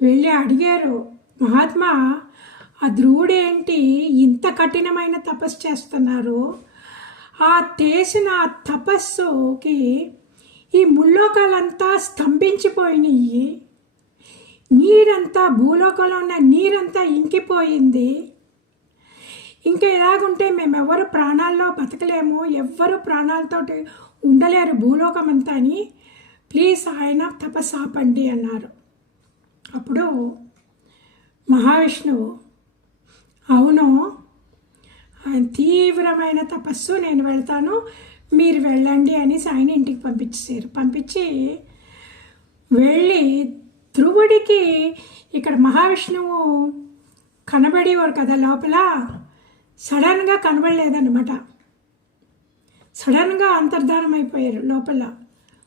వెళ్ళి అడిగారు, మహాత్మా ఆ ధ్రువుడేంటి ఇంత కఠినమైన తపస్సు చేస్తున్నారు? ఆ చేసిన తపస్సుకి ఈ ముల్లోకాలంతా స్తంభించిపోయినాయి, నీరంతా భూలోకంలో ఉన్న నీరంతా ఇంకిపోయింది. ఇంకా ఎలాగుంటే మేమెవరు ప్రాణాల్లో బతకలేము, ఎవ్వరు ప్రాణాలతో ఉండలేరు భూలోకం అంతా అని ప్లీజ్ ఆయన తపస్సు ఆపండి అన్నారు. అప్పుడు మహావిష్ణువు, అవును ఆయన తీవ్రమైన తపస్సు, నేను వెళ్తాను, మీరు వెళ్ళండి అనేసి ఆయన ఇంటికి పంపించేశారు. పంపించి వెళ్ళి ధ్రువుడికి ఇక్కడ మహావిష్ణువు కనబడేవారు కదా లోపల, సడన్గా కనబడలేదన్నమాట. సడన్గా అంతర్ధానం అయిపోయారు లోపల,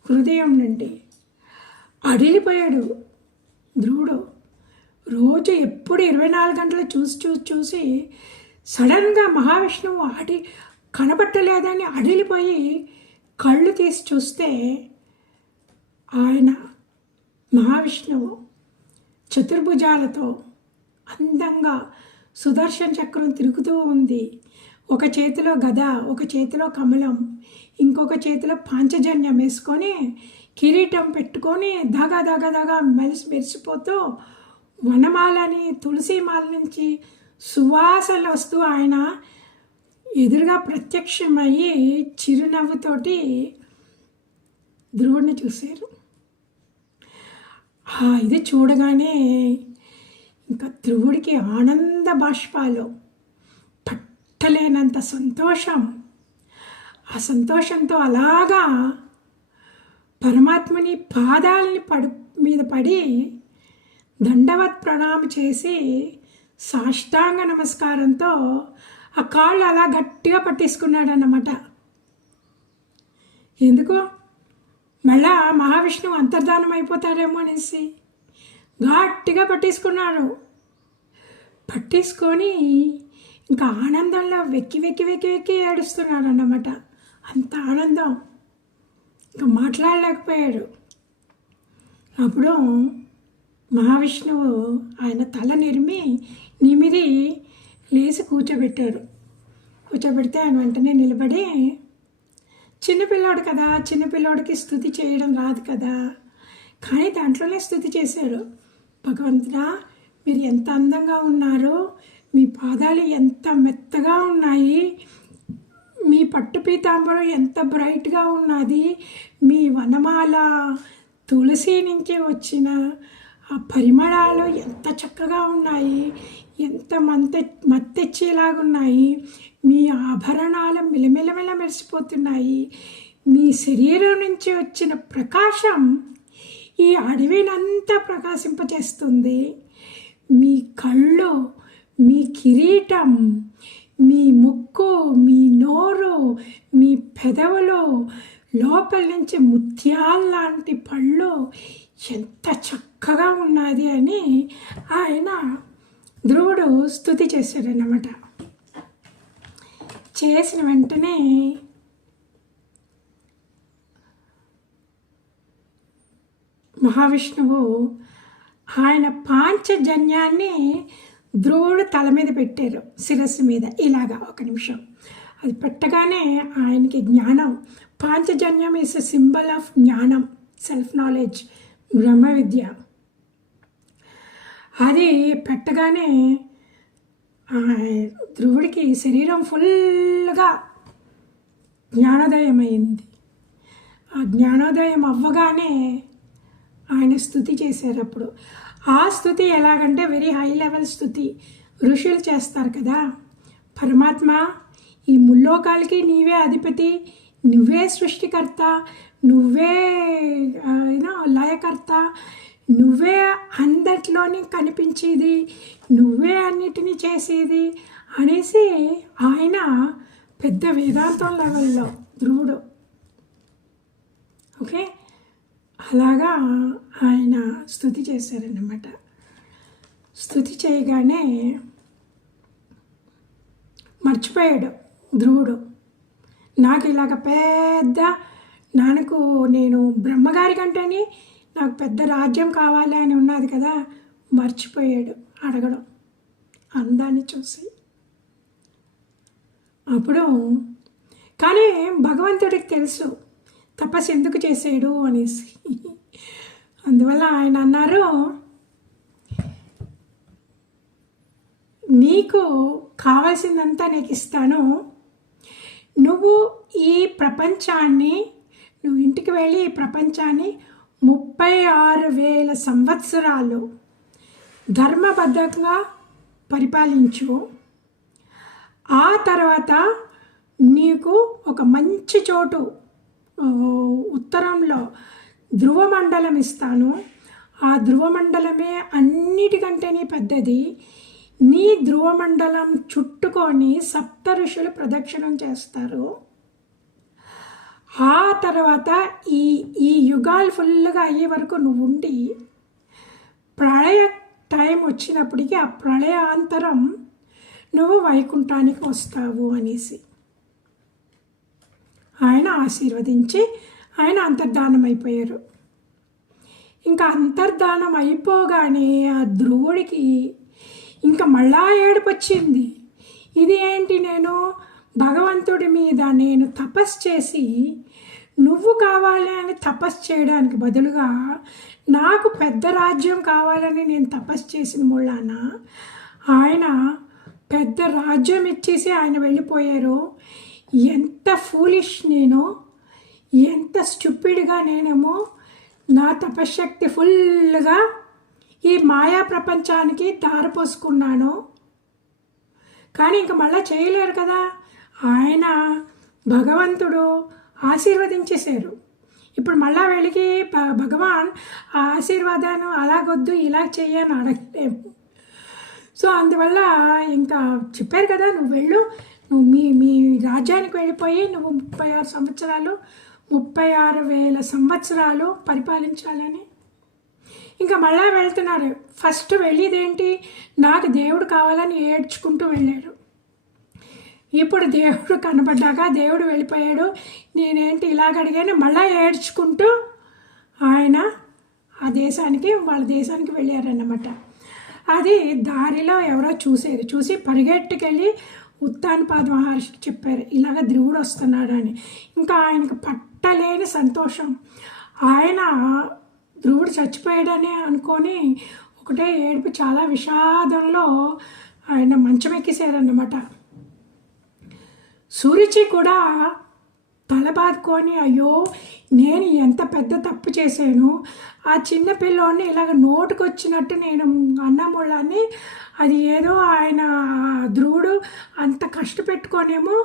హృదయం నుండి అడిలిపోయాడు ధ్రువుడు. రోజు ఎప్పుడు 24 గంటలు చూసి సడన్గా మహావిష్ణువు కనబట్టలేదని అడిలిపోయి కళ్ళు తీసి చూస్తే ఆయన మహావిష్ణువు చతుర్భుజాలతో అందంగా సుదర్శన చక్రం తిరుగుతూ ఉంది. ఒక చేతిలో గద, ఒక చేతిలో కమలం, ఇంకొక చేతిలో పాంచజన్యం వేసుకొని కిరీటం పెట్టుకొని దగా మెరిసిపోతూ వనమాలని తులసిమాల నుంచి సువాసనలు వస్తూ ఆయన ఎదురుగా ప్రత్యక్షమయ్యి చిరునవ్వుతోటి ధ్రువుడిని చూశారు. ఇది చూడగానే ఇంకా ధ్రువుడికి ఆనంద బాష్పాలు, పట్టలేనంత సంతోషం. ఆ సంతోషంతో అలాగా పరమాత్మని పాదాలని మీద పడి దండవత్ ప్రణామం చేసి సాష్టాంగ నమస్కారంతో ఆ కాళ్ళు అలా గట్టిగా పట్టేసుకున్నాడు అన్నమాట. ఎందుకు మళ్ళా మహావిష్ణువు అంతర్ధానం అయిపోతాడేమో అనేసి గట్టిగా పట్టేసుకున్నాడు. పట్టేసుకొని ఇంకా ఆనందంలో వెక్కి ఏడుస్తున్నాడు అన్నమాట. అంత ఆనందం, ఇంకా మాట్లాడలేకపోయాడు. అప్పుడు మహావిష్ణువు ఆయన తల నిమిరి లేచి కూర్చోబెట్టారు. కూర్చోబెడితే ఆయన వెంటనే నిలబడి, చిన్నపిల్లాడు కదా, చిన్నపిల్లాడికి స్తుతి చేయడం రాదు కదా, కానీ దాంట్లోనే స్తుతి చేశారు. భగవంతుడా, మీరు ఎంత అందంగా ఉన్నారు, మీ పాదాలు ఎంత మెత్తగా ఉన్నాయి, మీ పట్టు పీతాంబరం ఎంత బ్రైట్గా ఉన్నది, మీ వనమాల తులసి నుంచి వచ్చిన ఆ పరిమళాలు ఎంత చక్కగా ఉన్నాయి, ఎంత మత్తెచ్చేలాగున్నాయి, మీ ఆభరణాలు మిలమిలమిల మెరిసిపోతున్నాయి, మీ శరీరం నుంచి వచ్చిన ప్రకాశం ఈ అడవినంతా ప్రకాశింపచేస్తుంది, మీ కళ్ళు, మీ కిరీటం, మీ ముక్కు, మీ నోరు, మీ పెదవులు, లోపల నుంచి ముత్యాల్లాంటి పళ్ళు ఎంత చక్కగా ఉన్నది అని ఆయన ధ్రువుడు స్తుతి చేశాడన్నమాట. చేసిన వెంటనే మహావిష్ణువు ఆయన పాంచజన్యాన్ని ధ్రువుడు తల మీద పెట్టారు, శిరస్సు మీద ఇలాగా. ఒక నిమిషం అది పెట్టగానే ఆయనకి జ్ఞానం, Panchajanyam is a symbol of జ్ఞానం, సెల్ఫ్ నాలెడ్జ్, బ్రహ్మ విద్య. అది పెట్టగానే ధ్రువుడికి శరీరం ఫుల్గా జ్ఞానోదయమైంది. ఆ జ్ఞానోదయం అవ్వగానే ఆయన స్తుతి చేశారు. అప్పుడు ఆ స్తుతి ఎలాగంటే వెరీ హై లెవెల్ స్తుతి ఋషులు చేస్తారు కదా. పరమాత్మ, ఈ ముల్లోకాలకి నీవే అధిపతి, నువ్వే సృష్టికర్త, నువ్వే లయకర్త, నువ్వే అందరిలోని కనిపించేది, నువ్వే అన్నిటినీ చేసేది అనేసి ఆయన పెద్ద వేదాంతం లెవెల్లో ధ్రువుడు. ఓకే, అలాగా ఆయన స్తుతి చేశారన్నమాట. స్తుతి చేయగానే మర్చిపోయాడు ధ్రువుడు. నాకు ఇలాగ పెద్ద నేను బ్రహ్మగారి కంటేని నాకు పెద్ద రాజ్యం కావాలి అని ఉన్నది కదా, మర్చిపోయాడు అడగడం అందాన్ని చూసి. అప్పుడు కానీ భగవంతుడికి తెలుసు తపస్సు ఎందుకు చేసాడు అనేసి. అందువల్ల ఆయన అన్నారు, నీకు కావాల్సిందంతా నీకు ఇస్తాను, నువ్వు ఈ ప్రపంచాన్ని, నువ్వు ఇంటికి వెళ్ళి ఈ ప్రపంచాన్ని 36,000 సంవత్సరాలు ధర్మబద్ధంగా పరిపాలించు. ఆ తర్వాత నీకు ఒక మంచి చోటు ఉత్తరంలో ధ్రువమండలం ఇస్తాను. ఆ ధ్రువమండలమే అన్నిటికంటేనే పెద్దది. నీ ధ్రువమండలం చుట్టుకొని సప్త ఋషులు ప్రదక్షిణం చేస్తారు. ఆ తర్వాత ఈ యుగాలు ఫుల్గా అయ్యే వరకు నువ్వు ఉండి ప్రళయ టైం వచ్చినప్పటికీ ఆ ప్రళయాంతరం నువ్వు వైకుంఠానికి వస్తావు అనేసి ఆయన ఆశీర్వదించి ఆయన అంతర్ధానం అయిపోయారు. ఇంకా అంతర్ధానం అయిపోగానే ఆ ధ్రువుడికి ఇంకా మళ్ళా ఏడుపు వచ్చింది. ఇది ఏంటి, నేను భగవంతుడి మీద నేను తపస్సు చేసి నువ్వు కావాలి అని తపస్సు చేయడానికి బదులుగా నాకు పెద్ద రాజ్యం కావాలని నేను తపస్సు చేసిన మూలాన ఆయన పెద్ద రాజ్యం ఇచ్చేసి ఆయన వెళ్ళిపోయారు. ఎంత ఫూలిష్ నేను, ఎంత స్టూపిడ్గా నేనేమో నా తపశ్శక్తి ఫుల్గా ఈ మాయా ప్రపంచానికి దారిపోసుకున్నాను. కానీ ఇంక మళ్ళీ చేయలేరు కదా, ఆయన భగవంతుడు ఆశీర్వదించేశారు. ఇప్పుడు మళ్ళా వెళ్ళి భగవాన్ ఆ ఆశీర్వాదాన్ని అలాగొద్దు ఇలా చెయ్యని అడగలేము. సో అందువల్ల ఇంకా చెప్పారు కదా, నువ్వు వెళ్ళు, నువ్వు మీ రాజ్యానికి వెళ్ళిపోయి నువ్వు 36,000 సంవత్సరాలు పరిపాలించాలని. ఇంకా మళ్ళా వెళ్తున్నారు. ఫస్ట్ వెళ్ళేదేంటి, నాకు దేవుడు కావాలని ఏడ్చుకుంటూ వెళ్ళాడు. ఇప్పుడు దేవుడు కనబడ్డాక దేవుడు వెళ్ళిపోయాడు, నేనేంటి ఇలాగ అడిగాను, మళ్ళీ ఏడ్చుకుంటూ ఆయన ఆ దేశానికి వాళ్ళ దేశానికి వెళ్ళారన్నమాట. అది దారిలో ఎవరో చూసి పరిగెట్టుకెళ్ళి ఉత్తానపాద మహర్షికి చెప్పారు, ఇలాగ ధ్రువుడు వస్తున్నాడు అని. ఇంకా ఆయనకు పట్టలేని సంతోషం. ఆయన ధ్రువుడు చచ్చిపోయాడని అనుకొని ఒకటే ఏడుపు, చాలా విషాదంలో ఆయన మంచం ఎక్కేశారన్నమాట. సురుచి కూడా తల బాదుకొని, అయ్యో నేను ఎంత పెద్ద తప్పు చేశాను, ఆ చిన్న పిల్లోని ఇలాగ నోటుకొచ్చినట్టు నేను అన్నముళ్ళని, అది ఏదో ఆయన ధ్రువుడు అంత కష్టపెట్టుకోనేమో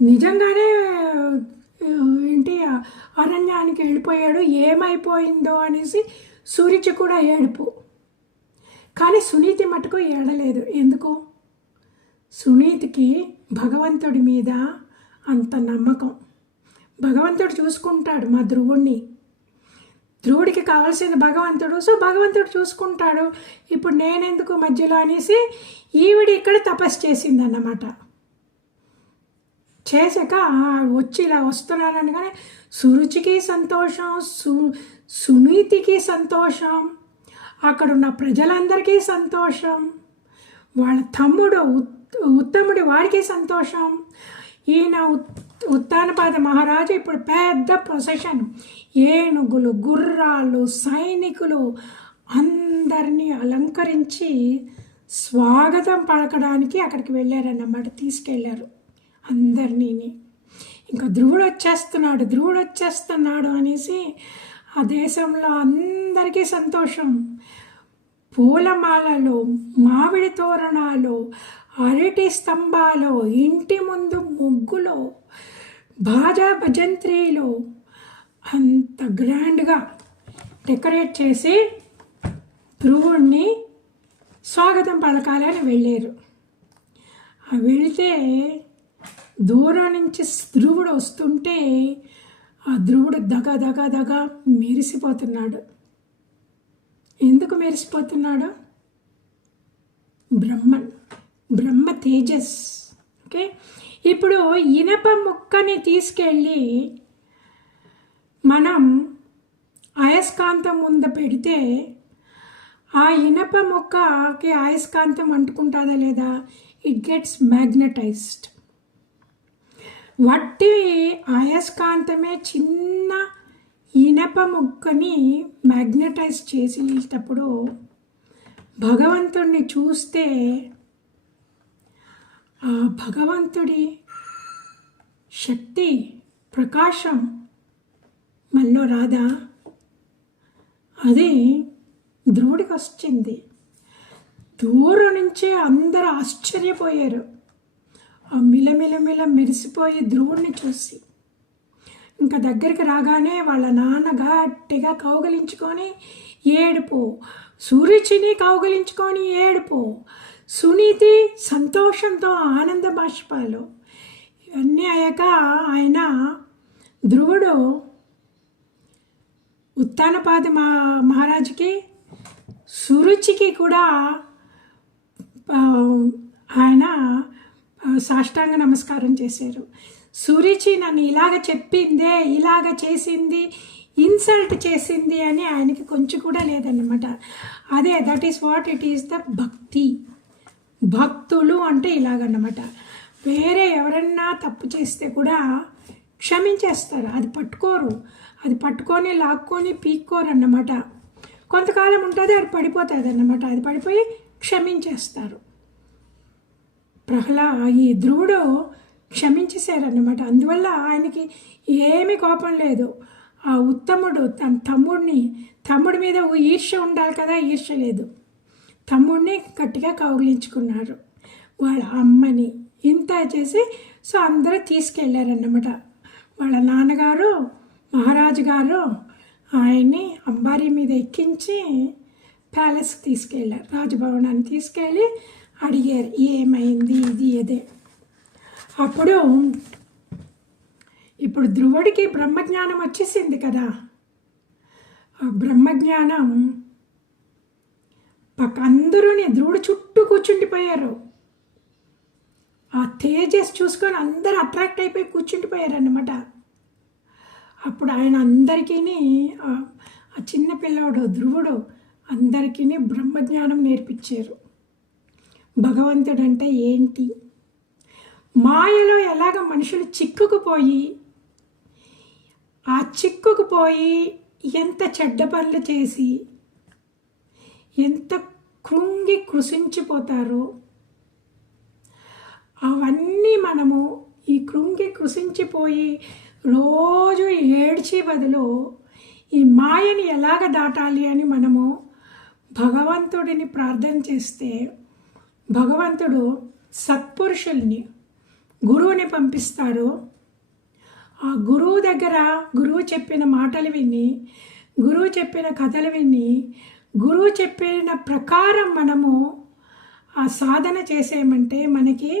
నిజంగానే ఏంటి అరణ్యానికి వెళ్ళిపోయాడు, ఏమైపోయిందో అనేసి సురుచి కూడా ఏడుపు. కానీ సునీతి మటుకు ఏడలేదు. ఎందుకు, సునీతికి భగవంతుడి మీద అంత నమ్మకం. భగవంతుడు చూసుకుంటాడు మా ధ్రువుడిని, ధ్రువుడికి కావాల్సిన భగవంతుడు, సో భగవంతుడు చూసుకుంటాడు, ఇప్పుడు నేనెందుకు మధ్యలో అనేసి ఈవిడ ఇక్కడ తపస్సు చేసిందన్నమాట. చేసాక వచ్చి ఇలా వస్తున్నాననగానే సురుచికి సంతోషం, సునీతికి సంతోషం, అక్కడున్న ప్రజలందరికీ సంతోషం, వాళ్ళ తమ్ముడు ఉత్తముడి వాడికి సంతోషం. ఈయన ఉత్తానపాద మహారాజు ఇప్పుడు పెద్ద ప్రొసెషన్, ఏనుగులు, గుర్రాలు, సైనికులు అందరినీ అలంకరించి స్వాగతం పలకడానికి అక్కడికి వెళ్ళారన్నమాట, తీసుకెళ్ళారు అందరినీ. ఇంకా ధ్రువుడు వచ్చేస్తున్నాడు అనేసి ఆ దేశంలో అందరికీ సంతోషం. పూలమాలలు, మామిడి తోరణాలు, అరటి స్తంభాలు, ఇంటి ముందు ముగ్గులు, బాజా భజంత్రీలు అంత గ్రాండ్గా డెకరేట్ చేసి ధ్రువుణ్ణి స్వాగతం పలకాలని వెళ్ళారు. వెళితే దూరం నుంచి ధ్రువుడు వస్తుంటే ఆ ధ్రువుడు దగ మెరిసిపోతున్నాడు. ఎందుకు మెరిసిపోతున్నాడు? బ్రహ్మ తేజస్. ఓకే, ఇప్పుడు ఇనప ముక్కని తీసుకెళ్ళి మనం అయస్కాంతం ముందు పెడితే ఆ ఇనప ముక్కకి అయస్కాంతం అంటుకుంటుందా లేదా? It gets magnetised. వట్టి అయస్కాంతమే చిన్న ఇనప ముక్కని మ్యాగ్నటైజ్ చేసేటప్పుడు భగవంతుడిని చూస్తే ఆ భగవంతుడి శక్తి ప్రకాశం మనలో రాదా? అది ధ్రువుడికి వచ్చింది. దూరం నుంచే అందరూ ఆశ్చర్యపోయారు ఆ మిలమిలమిల మెరిసిపోయి ధ్రువుడిని చూసి. ఇంకా దగ్గరికి రాగానే వాళ్ళ నాన్న గట్టిగా కౌగలించుకొని ఏడుపు, సురుచిని కౌగలించుకొని ఏడుపు, సునీతి సంతోషంతో ఆనంద బాష్పాలు. ఇవన్నీ అయ్యాక ఆయన ధ్రువుడు ఉత్తానపాద మహారాజుకి, సురుచికి కూడా ఆయన సాష్టాంగ నమస్కారం చేశారు. సురుచి నన్ను ఇలాగ చెప్పిందే, ఇలాగ చేసింది, ఇన్సల్ట్ చేసింది అని ఆయనకి కొంచెం కూడా లేదన్నమాట. అదే that is what it is the భక్తి. భక్తులు అంటే ఇలాగన్నమాట. వేరే ఎవరన్నా తప్పు చేస్తే కూడా క్షమించేస్తారు, అది పట్టుకోరు, అది పట్టుకొని లాక్కొని పీక్కోరు అన్నమాట. కొంతకాలం ఉంటుంది, అది పడిపోతుంది అన్నమాట, అది పడిపోయి క్షమించేస్తారు. ఈ ధ్రువుడు క్షమించేశారన్నమాట. అందువల్ల ఆయనకి ఏమీ కోపం లేదు. ఆ ఉత్తముడు తన తమ్ముడి మీద ఈర్ష్య ఉండాలి కదా, ఈర్ష్య లేదు. తమ్ముడిని గట్టిగా కౌగిలించుకున్నారు, వాళ్ళ అమ్మని ఇంత చేసి. సో అందరూ తీసుకెళ్ళారన్నమాట. వాళ్ళ నాన్నగారు మహారాజు గారు ఆయన్ని అంబారీ మీద ఎక్కించి ప్యాలెస్కి తీసుకెళ్ళారు, రాజభవనాన్ని తీసుకెళ్ళి అడిగారు ఏమైంది ఇది అదే. అప్పుడు ఇప్పుడు ధ్రువుడికి బ్రహ్మజ్ఞానం వచ్చేసింది కదా. ఆ బ్రహ్మజ్ఞానం అందరూని ధ్రువుడు చుట్టూ కూర్చుండిపోయారు. ఆ తేజస్ చూసుకొని అందరూ అట్రాక్ట్ అయిపోయి కూర్చుండిపోయారు అన్నమాట. అప్పుడు ఆయన అందరికీ ఆ చిన్న పిల్లవాడు ధ్రువుడు అందరికీ బ్రహ్మజ్ఞానం నేర్పించారు. భగవంతుడు అంటే ఏంటి, మాయలో ఎలాగ మనుషులు చిక్కుకుపోయి ఎంత చెడ్డ పనులు చేసి ఎంత కృషించిపోతారో అవన్నీ మనము ఈ కృషించిపోయి రోజు ఏడ్చి బదులు ఈ మాయని ఎలాగ దాటాలి అని మనము భగవంతుడిని ప్రార్థన చేస్తే భగవంతుడు సత్పురుషుల్ని, గురువుని పంపిస్తాడు. ఆ గురువు దగ్గర గురువు చెప్పిన మాటలు విని, గురువు చెప్పిన కథలు విని, గురువు చెప్పిన ప్రకారం మనము ఆ సాధన చేసేయమంటే మనకి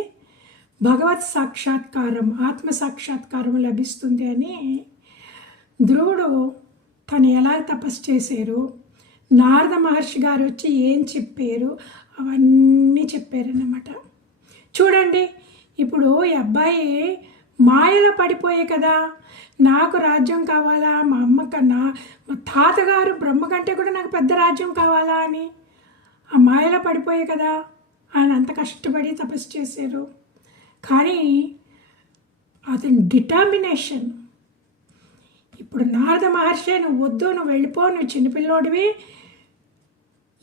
భగవత్ సాక్షాత్కారం, ఆత్మ సాక్షాత్కారం లభిస్తుంది అని ధ్రువుడు తను ఎలా తపస్సు చేశారు, నారద మహర్షి గారు వచ్చి ఏం చెప్పారు అవన్నీ చెప్పారన్నమాట. చూడండి, ఇప్పుడు ఈ అబ్బాయి మాయలో పడిపోయే కదా, నాకు రాజ్యం కావాలా, మా అమ్మ కన్నా మా తాతగారు బ్రహ్మ కంటే కూడా నాకు పెద్ద రాజ్యం కావాలా అని ఆ మాయలో పడిపోయే కదా ఆయన అంత కష్టపడి తపస్సు చేశారు. కానీ అతని డిటర్మినేషన్, ఇప్పుడు నారద మహర్షి నువ్వు వద్దు, నువ్వు వెళ్ళిపో, నువ్వు చిన్నపిల్లోడివి,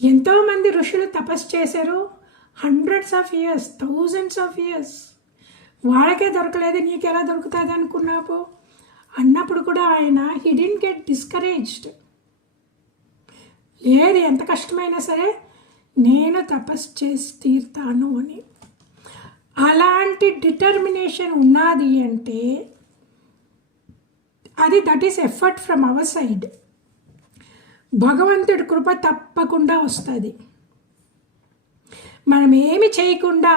ఎంతోమంది ఋషులు తపస్సు చేశారు, 100s of years, 1000s of years. వాళ్ళకే దొరకలేదు నీకెలా దొరుకుతుంది అనుకున్నావు అన్నప్పుడు కూడా ఆయన హీ డిడ్ంట్ గెట్ డిస్కరేజ్డ్. లేదు ఎంత కష్టమైనా సరే నేను తపస్సు చేసి తీరుతాను అని. అలాంటి డిటర్మినేషన్ ఉన్నది అంటే అది that is effort from our side. భగవంతుడి కృప తప్పకుండా వస్తుంది. మనం ఏమి చేయకుండా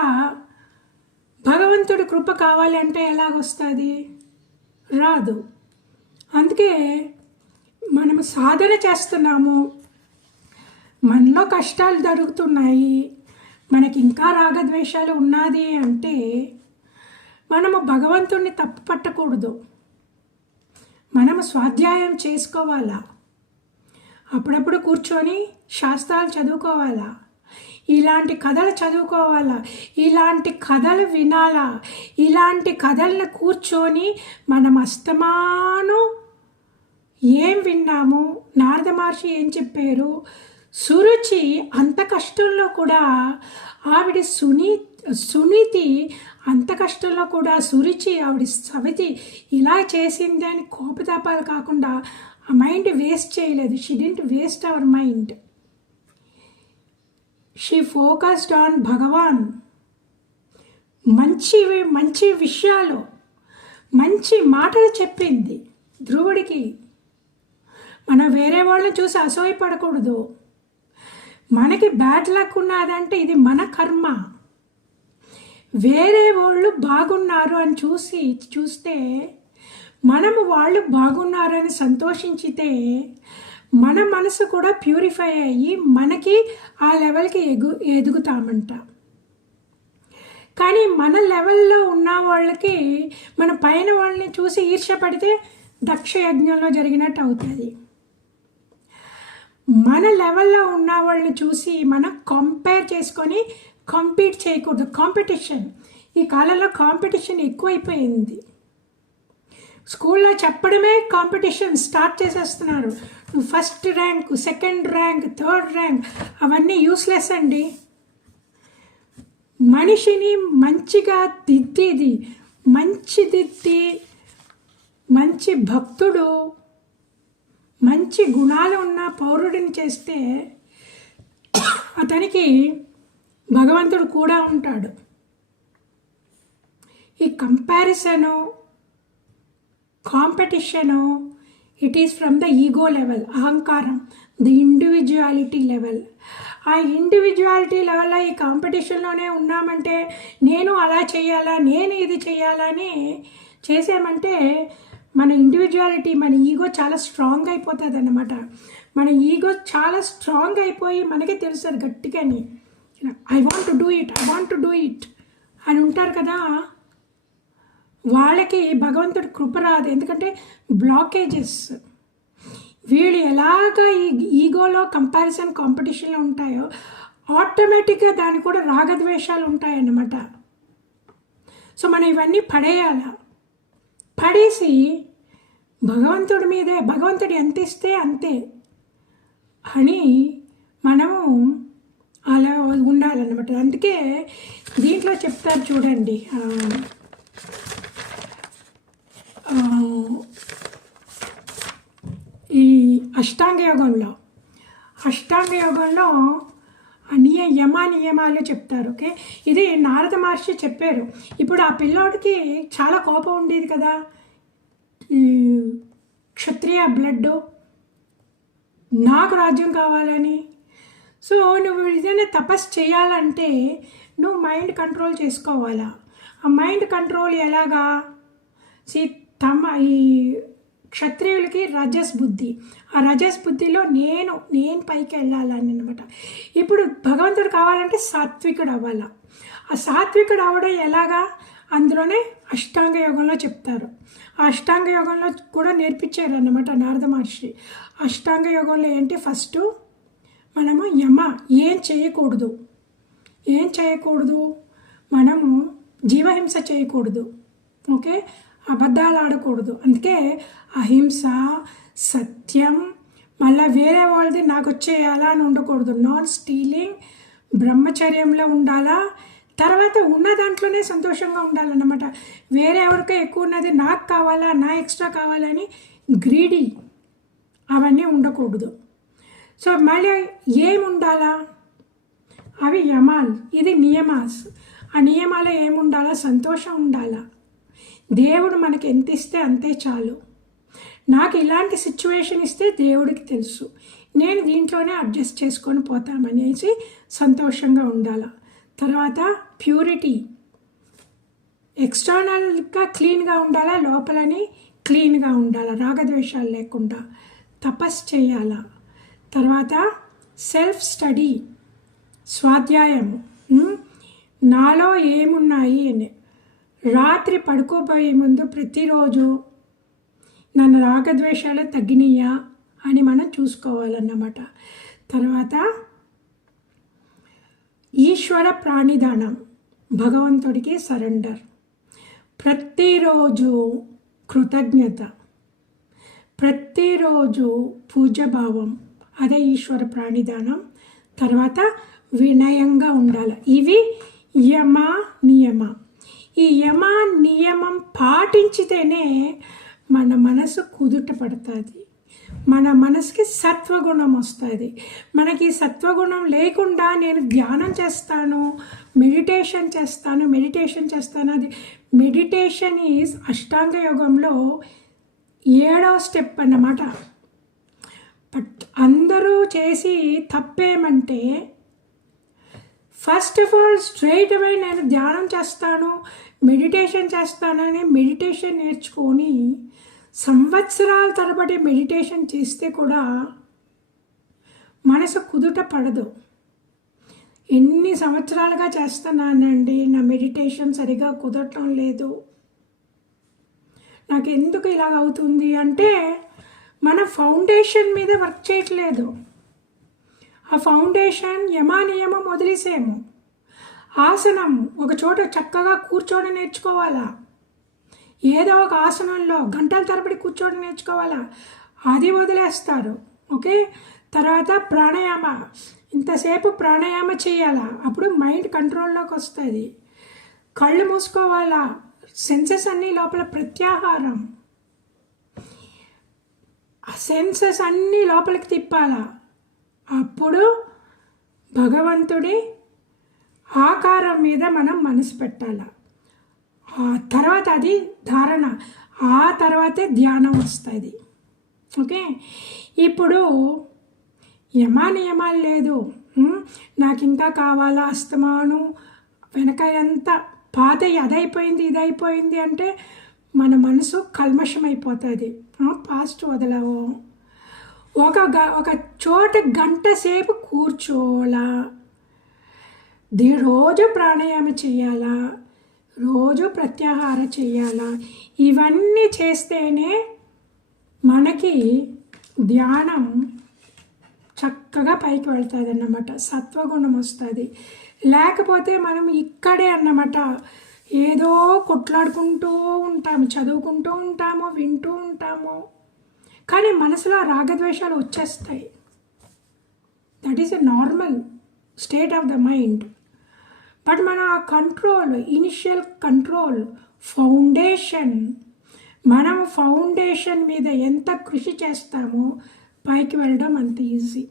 భగవంతుడి కృప కావాలి అంటే ఎలాగొస్తుంది? రాదు. అందుకే మనము సాధన చేస్తున్నాము, మనలో కష్టాలు జరుగుతున్నాయి, మనకి ఇంకా రాగద్వేషాలు ఉన్నది అంటే మనము భగవంతుడిని తప్పు పట్టకూడదు. మనము స్వాధ్యాయం చేసుకోవాలా, అప్పుడప్పుడు కూర్చొని శాస్త్రాలు చదువుకోవాలా, ఇలాంటి కథలు చదువుకోవాలా, ఇలాంటి కథలు వినాలా, ఇలాంటి కథలను కూర్చొని మనం అస్తమానం ఏం విన్నాము, నారద మహర్షి ఏం చెప్పారు. సురుచి అంత కష్టంలో కూడా ఆవిడ సునీతి అంత కష్టంలో కూడా సురుచి ఆవిడ సవితి ఇలా చేసింది అని కోపతాపాలు కాకుండా ఆ మైండ్ వేస్ట్ చేయలేదు. She didn't waste our mind. She focused on Bhagwan. మంచి విషయాలు, మంచి మాటలు చెప్పింది ధ్రువుడికి. మనం వేరే వాళ్ళని చూసి అసూయపడకూడదు. మనకి బ్యాడ్ లక్ ఉన్నదంటే ఇది మన కర్మ. వేరే వాళ్ళు బాగున్నారు అని చూస్తే మనము వాళ్ళు బాగున్నారని సంతోషించితే మన మనసు కూడా ప్యూరిఫై అయ్యి మనకి ఆ లెవెల్కి ఎదుగుతామంట. కానీ మన లెవెల్లో ఉన్న వాళ్ళకి మన పైన వాళ్ళని చూసి ఈర్ష్యపడితే దక్ష యజ్ఞంలో జరిగినట్టు అవుతుంది. మన లెవెల్లో ఉన్న వాళ్ళని చూసి మనం కంపేర్ చేసుకొని కాంపీట్ చేయకూడదు. కాంపిటీషన్, ఈ కాలంలో కాంపిటీషన్ ఎక్కువైపోయింది. స్కూల్లో చెప్పడమే కాంపిటీషన్ స్టార్ట్ చేసేస్తున్నారు. నువ్వు first rank, second rank, third rank, అవన్నీ యూస్లెస్ అండి. మనిషిని మంచిగా దిద్ది మంచి భక్తుడు, మంచి గుణాలు ఉన్న పౌరుడిని చేస్తే అతనికి భగవంతుడు కూడా ఉంటాడు. ఈ comparison, competition, it is from the ego level, అహంకారం, ది ఇండివిజువాలిటీ లెవెల్. ఆ ఇండివిజువాలిటీ లెవెల్లో ఈ కాంపిటీషన్లోనే ఉన్నామంటే నేను అలా చేయాలా, నేను ఇది చేయాలని చేసామంటే మన ఇండివిజువాలిటీ, మన ఈగో చాలా స్ట్రాంగ్ అయిపోతుంది అన్నమాట. మన ఈగో చాలా స్ట్రాంగ్ అయిపోయి మనకే తెలుస్తుంది గట్టిగాని, I want to do it అని ఉంటారు కదా. వాళ్ళకి భగవంతుడి కృప రాదు. ఎందుకంటే బ్లాకేజెస్. వీళ్ళు ఎలాగా ఈ ఈగోలో కంపారిజన్ కాంపిటీషన్లో ఉంటాయో ఆటోమేటిక్గా దానికి కూడా రాగద్వేషాలు ఉంటాయన్నమాట. సో మనం ఇవన్నీ పడేసి భగవంతుడి మీదే, భగవంతుడు ఎంత ఇస్తే అంతే అని మనము అలా ఉండాలన్నమాట. అందుకే దీంట్లో చెప్తారు చూడండి, ఈ అష్టాంగ యోగంలో నియమాలు చెప్తారు. ఓకే, ఇది నారద మహర్షి చెప్పారు. ఇప్పుడు ఆ పిల్లోడికి చాలా కోపం ఉండేది కదా, క్షత్రియ బ్లడ్, నాకు రాజ్యం కావాలని. సో నువ్వు ఏదైనా తపస్సు చేయాలంటే నువ్వు మైండ్ కంట్రోల్ చేసుకోవాలా. ఆ మైండ్ కంట్రోల్ ఎలాగా? ఈ క్షత్రియులకి రజస్ బుద్ధి, ఆ రజస్ బుద్ధిలో నేను పైకి వెళ్ళాలని అనమాట. ఇప్పుడు భగవంతుడు కావాలంటే సాత్వికుడు అవ్వాలా. ఆ సాత్వికుడు అవ్వడం ఎలాగా? అందులోనే అష్టాంగ యోగంలో చెప్తారు. ఆ అష్టాంగ యోగంలో కూడా నేర్పించారు అన్నమాట నారద మహర్షి. అష్టాంగ యోగంలో ఏంటి? ఫస్ట్ మనము ఏం చేయకూడదు, మనము జీవహింస చేయకూడదు. ఓకే, అబద్ధాలు ఆడకూడదు. అందుకే అహింస, సత్యం, మళ్ళీ వేరే వాళ్ళది నాకు వచ్చేయాలా అని ఉండకూడదు. నాన్ స్టీలింగ్, బ్రహ్మచర్యంలో ఉండాలా, తర్వాత ఉన్న దాంట్లోనే సంతోషంగా ఉండాలన్నమాట. వేరే ఎవరికో ఎక్కువ ఉన్నది నాకు కావాలా, నా ఎక్స్ట్రా కావాలని గ్రీడీ అవన్నీ ఉండకూడదు. సో మళ్ళీ ఏముండాలా, అవి యమాలు, ఇది నియమాస్. ఆ నియమాలు ఏముండాలా, సంతోషం ఉండాలా. దేవుడు మనకి ఎంత ఇస్తే అంతే చాలు. నాకు ఇలాంటి సిచ్యువేషన్ ఇస్తే దేవుడికి తెలుసు, నేను దీంట్లోనే అడ్జస్ట్ చేసుకొని పోతామనేసి సంతోషంగా ఉండాలి. తర్వాత ప్యూరిటీ, ఎక్స్టర్నల్గా క్లీన్గా ఉండాలా, లోపలని క్లీన్గా ఉండాలా, రాగద్వేషాలు లేకుండా తపస్సు చేయాల. తర్వాత సెల్ఫ్ స్టడీ, స్వాధ్యాయము, నాలో ఏమున్నాయి అని రాత్రి పడుకోబోయే ముందు ప్రతిరోజు నన్ను రాగద్వేషాలు తగ్గినాయా అని మనం చూసుకోవాలన్నమాట. తర్వాత ఈశ్వర ప్రాణిదానం, భగవంతుడికి సరెండర్, ప్రతిరోజు కృతజ్ఞత, ప్రతిరోజు పూజ్యభావం, అదే ఈశ్వర ప్రాణిదానం. తర్వాత వినయంగా ఉండాలి. ఇవి యమ నియమ. ఈ యమ నియమం పాటించితేనే మన మనసు కుదుట పడుతుంది, మన మనసుకి సత్వగుణం వస్తుంది. మనకి సత్వగుణం లేకుండా నేను ధ్యానం చేస్తాను, మెడిటేషన్ చేస్తాను. అది మెడిటేషన్ ఈజ్ అష్టాంగ యోగంలో 7వ స్టెప్ అన్నమాట. బట్ అందరూ చేసి తప్పేమంటే, ఫస్ట్ ఆఫ్ ఆల్ స్ట్రైట్ అవే నేను ధ్యానం చేస్తాను, మెడిటేషన్ చేస్తానని మెడిటేషన్ నేర్చుకొని సంవత్సరాల తరబడి మెడిటేషన్ చేస్తే కూడా మనసు కుదుట పడదు. ఎన్ని సంవత్సరాలుగా చేస్తున్నానండి, నా మెడిటేషన్ సరిగా కుదరటం లేదు, నాకు ఎందుకు ఇలాగ అవుతుంది అంటే మన ఫౌండేషన్ మీద వర్క్ చేయట్లేదు. ఆ ఫౌండేషన్ యమానియమం వదిలేసేము. ఆసనం ఒక చోట చక్కగా కూర్చోని నేర్చుకోవాలా, ఏదో ఒక ఆసనంలో గంటల తరబడి కూర్చోని నేర్చుకోవాలా, అది వదిలేస్తారు. ఓకే, తర్వాత ప్రాణాయామ, ఇంతసేపు ప్రాణాయామ చేయాలా, అప్పుడు మైండ్ కంట్రోల్లోకి వస్తుంది. కళ్ళు మూసుకోవాలా, సెన్సెస్ అన్నీ లోపల ప్రత్యాహారం, ఆ సెన్సెస్ అన్నీ లోపలికి తిప్పాలా, అప్పుడు భగవంతుడి ఆకారం మీద మనం మనసు పెట్టాలి. ఆ తర్వాత అది ధారణ, ఆ తర్వాతే ధ్యానం వస్తుంది. ఓకే, ఇప్పుడు యమానియమాలు లేదు, నాకు ఇంకా కావాలా, అస్తమాను వెనకాయంతా పాత అదైపోయింది ఇదైపోయింది అంటే మన మనసు కల్మషం అయిపోతుంది. పాస్ట్ వదలవు. ఒక చోట గంట సేపు కూర్చోలా, రోజు ప్రాణాయామ చేయాలా, రోజు ప్రత్యాహార చేయాలా. ఇవన్నీ చేస్తేనే మనకి ధ్యానం చక్కగా పైకి వెళ్తుంది అన్నమాట, సత్వగుణం వస్తుంది. లేకపోతే మనం ఇక్కడే అన్నమాట ఏదో కొట్లాడుకుంటూ ఉంటాము, చదువుకుంటూ ఉంటాము, వింటూ ఉంటాము, కానీ మనసులో రాగద్వేషాలు వచ్చేస్తాయి. That is a normal state of the mind. But మన ఆ కంట్రోల్, ఇనిషియల్ కంట్రోల్, ఫౌండేషన్, మనం ఫౌండేషన్ మీద ఎంత కృషి చేస్తామో పైకి వెళ్ళడం అంత ఈజీ.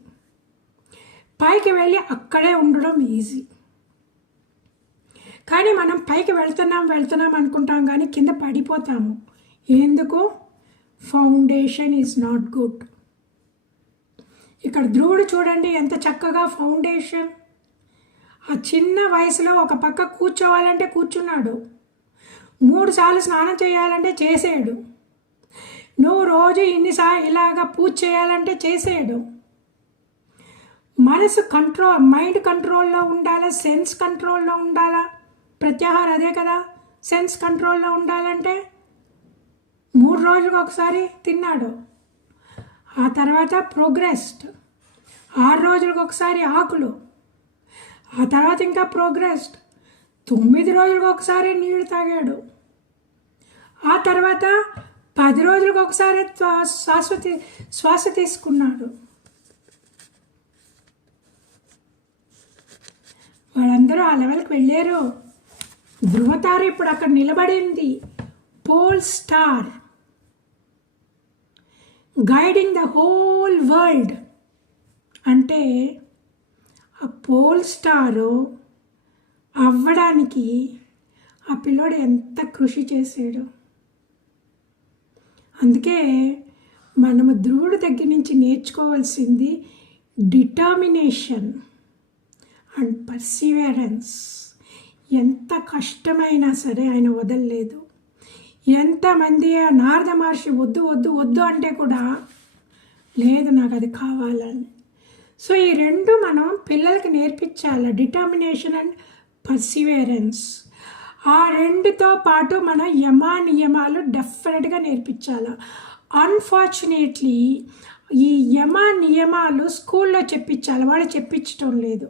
పైకి వెళ్ళి అక్కడే ఉండడం ఈజీ. కానీ మనం పైకి వెళ్తున్నాం అనుకుంటాం, కానీ కింద పడిపోతాము. ఎందుకు? Foundation is not good. ఇక్కడ ధ్రువుడు చూడండి ఎంత చక్కగా ఫౌండేషన్, ఆ చిన్న వయసులో ఒక పక్క కూర్చోవాలంటే కూర్చున్నాడు, 3 సార్లు స్నానం చేయాలంటే చేసాడు, నువ్వు రోజు ఇన్నిసార్లు ఇలాగా పూజ చేయాలంటే చేసాడు. మనసు కంట్రోల్, మైండ్ కంట్రోల్లో ఉండాలా, సెన్స్ కంట్రోల్లో ఉండాలా. ప్రత్యాహారం అదే కదా, సెన్స్ కంట్రోల్లో ఉండాలంటే 3 రోజులకు ఒకసారి తిన్నాడు. ఆ తర్వాత ప్రోగ్రెస్డ్, 6 రోజులకు ఒకసారి ఆకులు. ఆ తర్వాత ఇంకా ప్రోగ్రెస్డ్, 9 రోజులకు ఒకసారి నీళ్లు తాగాడు. ఆ తర్వాత 10 రోజులకు ఒకసారి శ్వాస తీసుకున్నాడు. వాళ్ళందరూ ఆ లెవెల్కి వెళ్ళారు. ధృవతార ఇప్పుడు అక్కడ నిలబడింది. Pole star guiding the whole world. అంటే ఆ పోల్ స్టారు అవ్వడానికి ఆ పిల్లోడు ఎంత కృషి చేశాడు. అందుకే మనము ధ్రువుడి దగ్గర నుంచి నేర్చుకోవాల్సింది డిటర్మినేషన్ అండ్ పర్సివరెన్స్. ఎంత కష్టమైనా సరే ఆయన వదలలేదు. ఎంతమంది నారద మహర్షి వద్దు వద్దు వద్దు అంటే కూడా లేదు నాకు అది కావాలని. సో ఈ రెండు మనం పిల్లలకి నేర్పించాలి, డిటర్మినేషన్ అండ్ పర్సివరెన్స్. ఆ రెండుతో పాటు మన యమా నియమాలు డెఫినెట్గా నేర్పించాలి. అన్ఫార్చునేట్లీ ఈ యమా నియమాలు స్కూల్లో చెప్పించాలి, వాళ్ళు చెప్పించటం లేదు.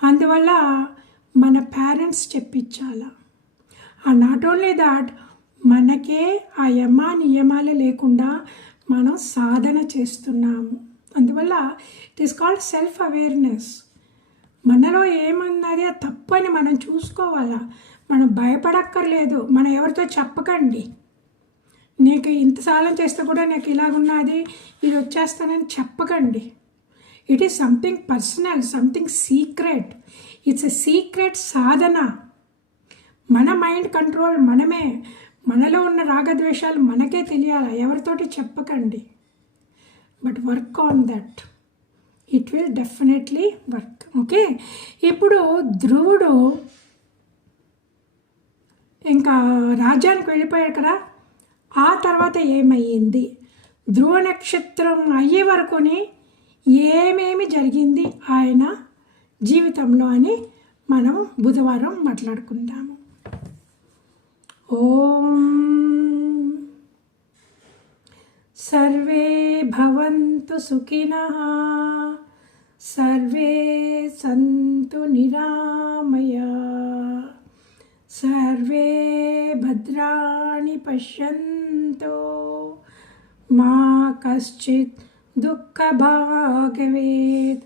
అందువల్ల మన పేరెంట్స్ చెప్పించాలి. నాట్ ఓన్లీ దాట్, మనకే ఆ యమా నియమాలు లేకుండా మనం సాధన చేస్తున్నాము. అందువల్ల it is called self awareness. మనలో ఏమున్నది అది తప్పని మనం చూసుకోవాలా. మనం భయపడక్కర్లేదు. మనం ఎవరితో చెప్పకండి, నీకు ఇంత సాలం చేస్తే కూడా నాకు ఇలాగున్నది ఇది వచ్చేస్తానని చెప్పకండి. It is something personal, something secret. It's a secret sadhana. మన మైండ్ కంట్రోల్ మనమే. మనలో ఉన్న రాగద్వేషాలు మనకే తెలియాలి, ఎవరితోటి చెప్పకండి. But work on that, it will definitely work. Okay, ఇప్పుడు ధ్రువుడు ఇంకా రాజ్యానికి వెళ్ళిపోయాడు కదా. ఆ తర్వాత ఏమయ్యింది, ధ్రువ నక్షత్రం అయ్యే వరకుని ఏమేమి జరిగింది ఆయన జీవితంలో అని మనం బుధవారం మాట్లాడుకుందాము. ఓం సర్వే భవంతు సుఖినః, సర్వే సంతు నిరామయా, సర్వే భద్రాణి పశ్యంతు, మా కశ్చిత్ దుఃఖభాగ్ భవేత్.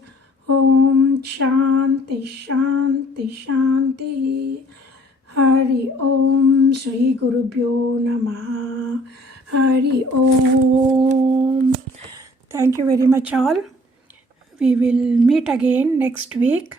ఓం శాంతి శాంతి శాంతి. హరి ఓం. శ్రీ గురుభ్యో నమః. హరి ఓం. Thank you very much all. We will meet again next week.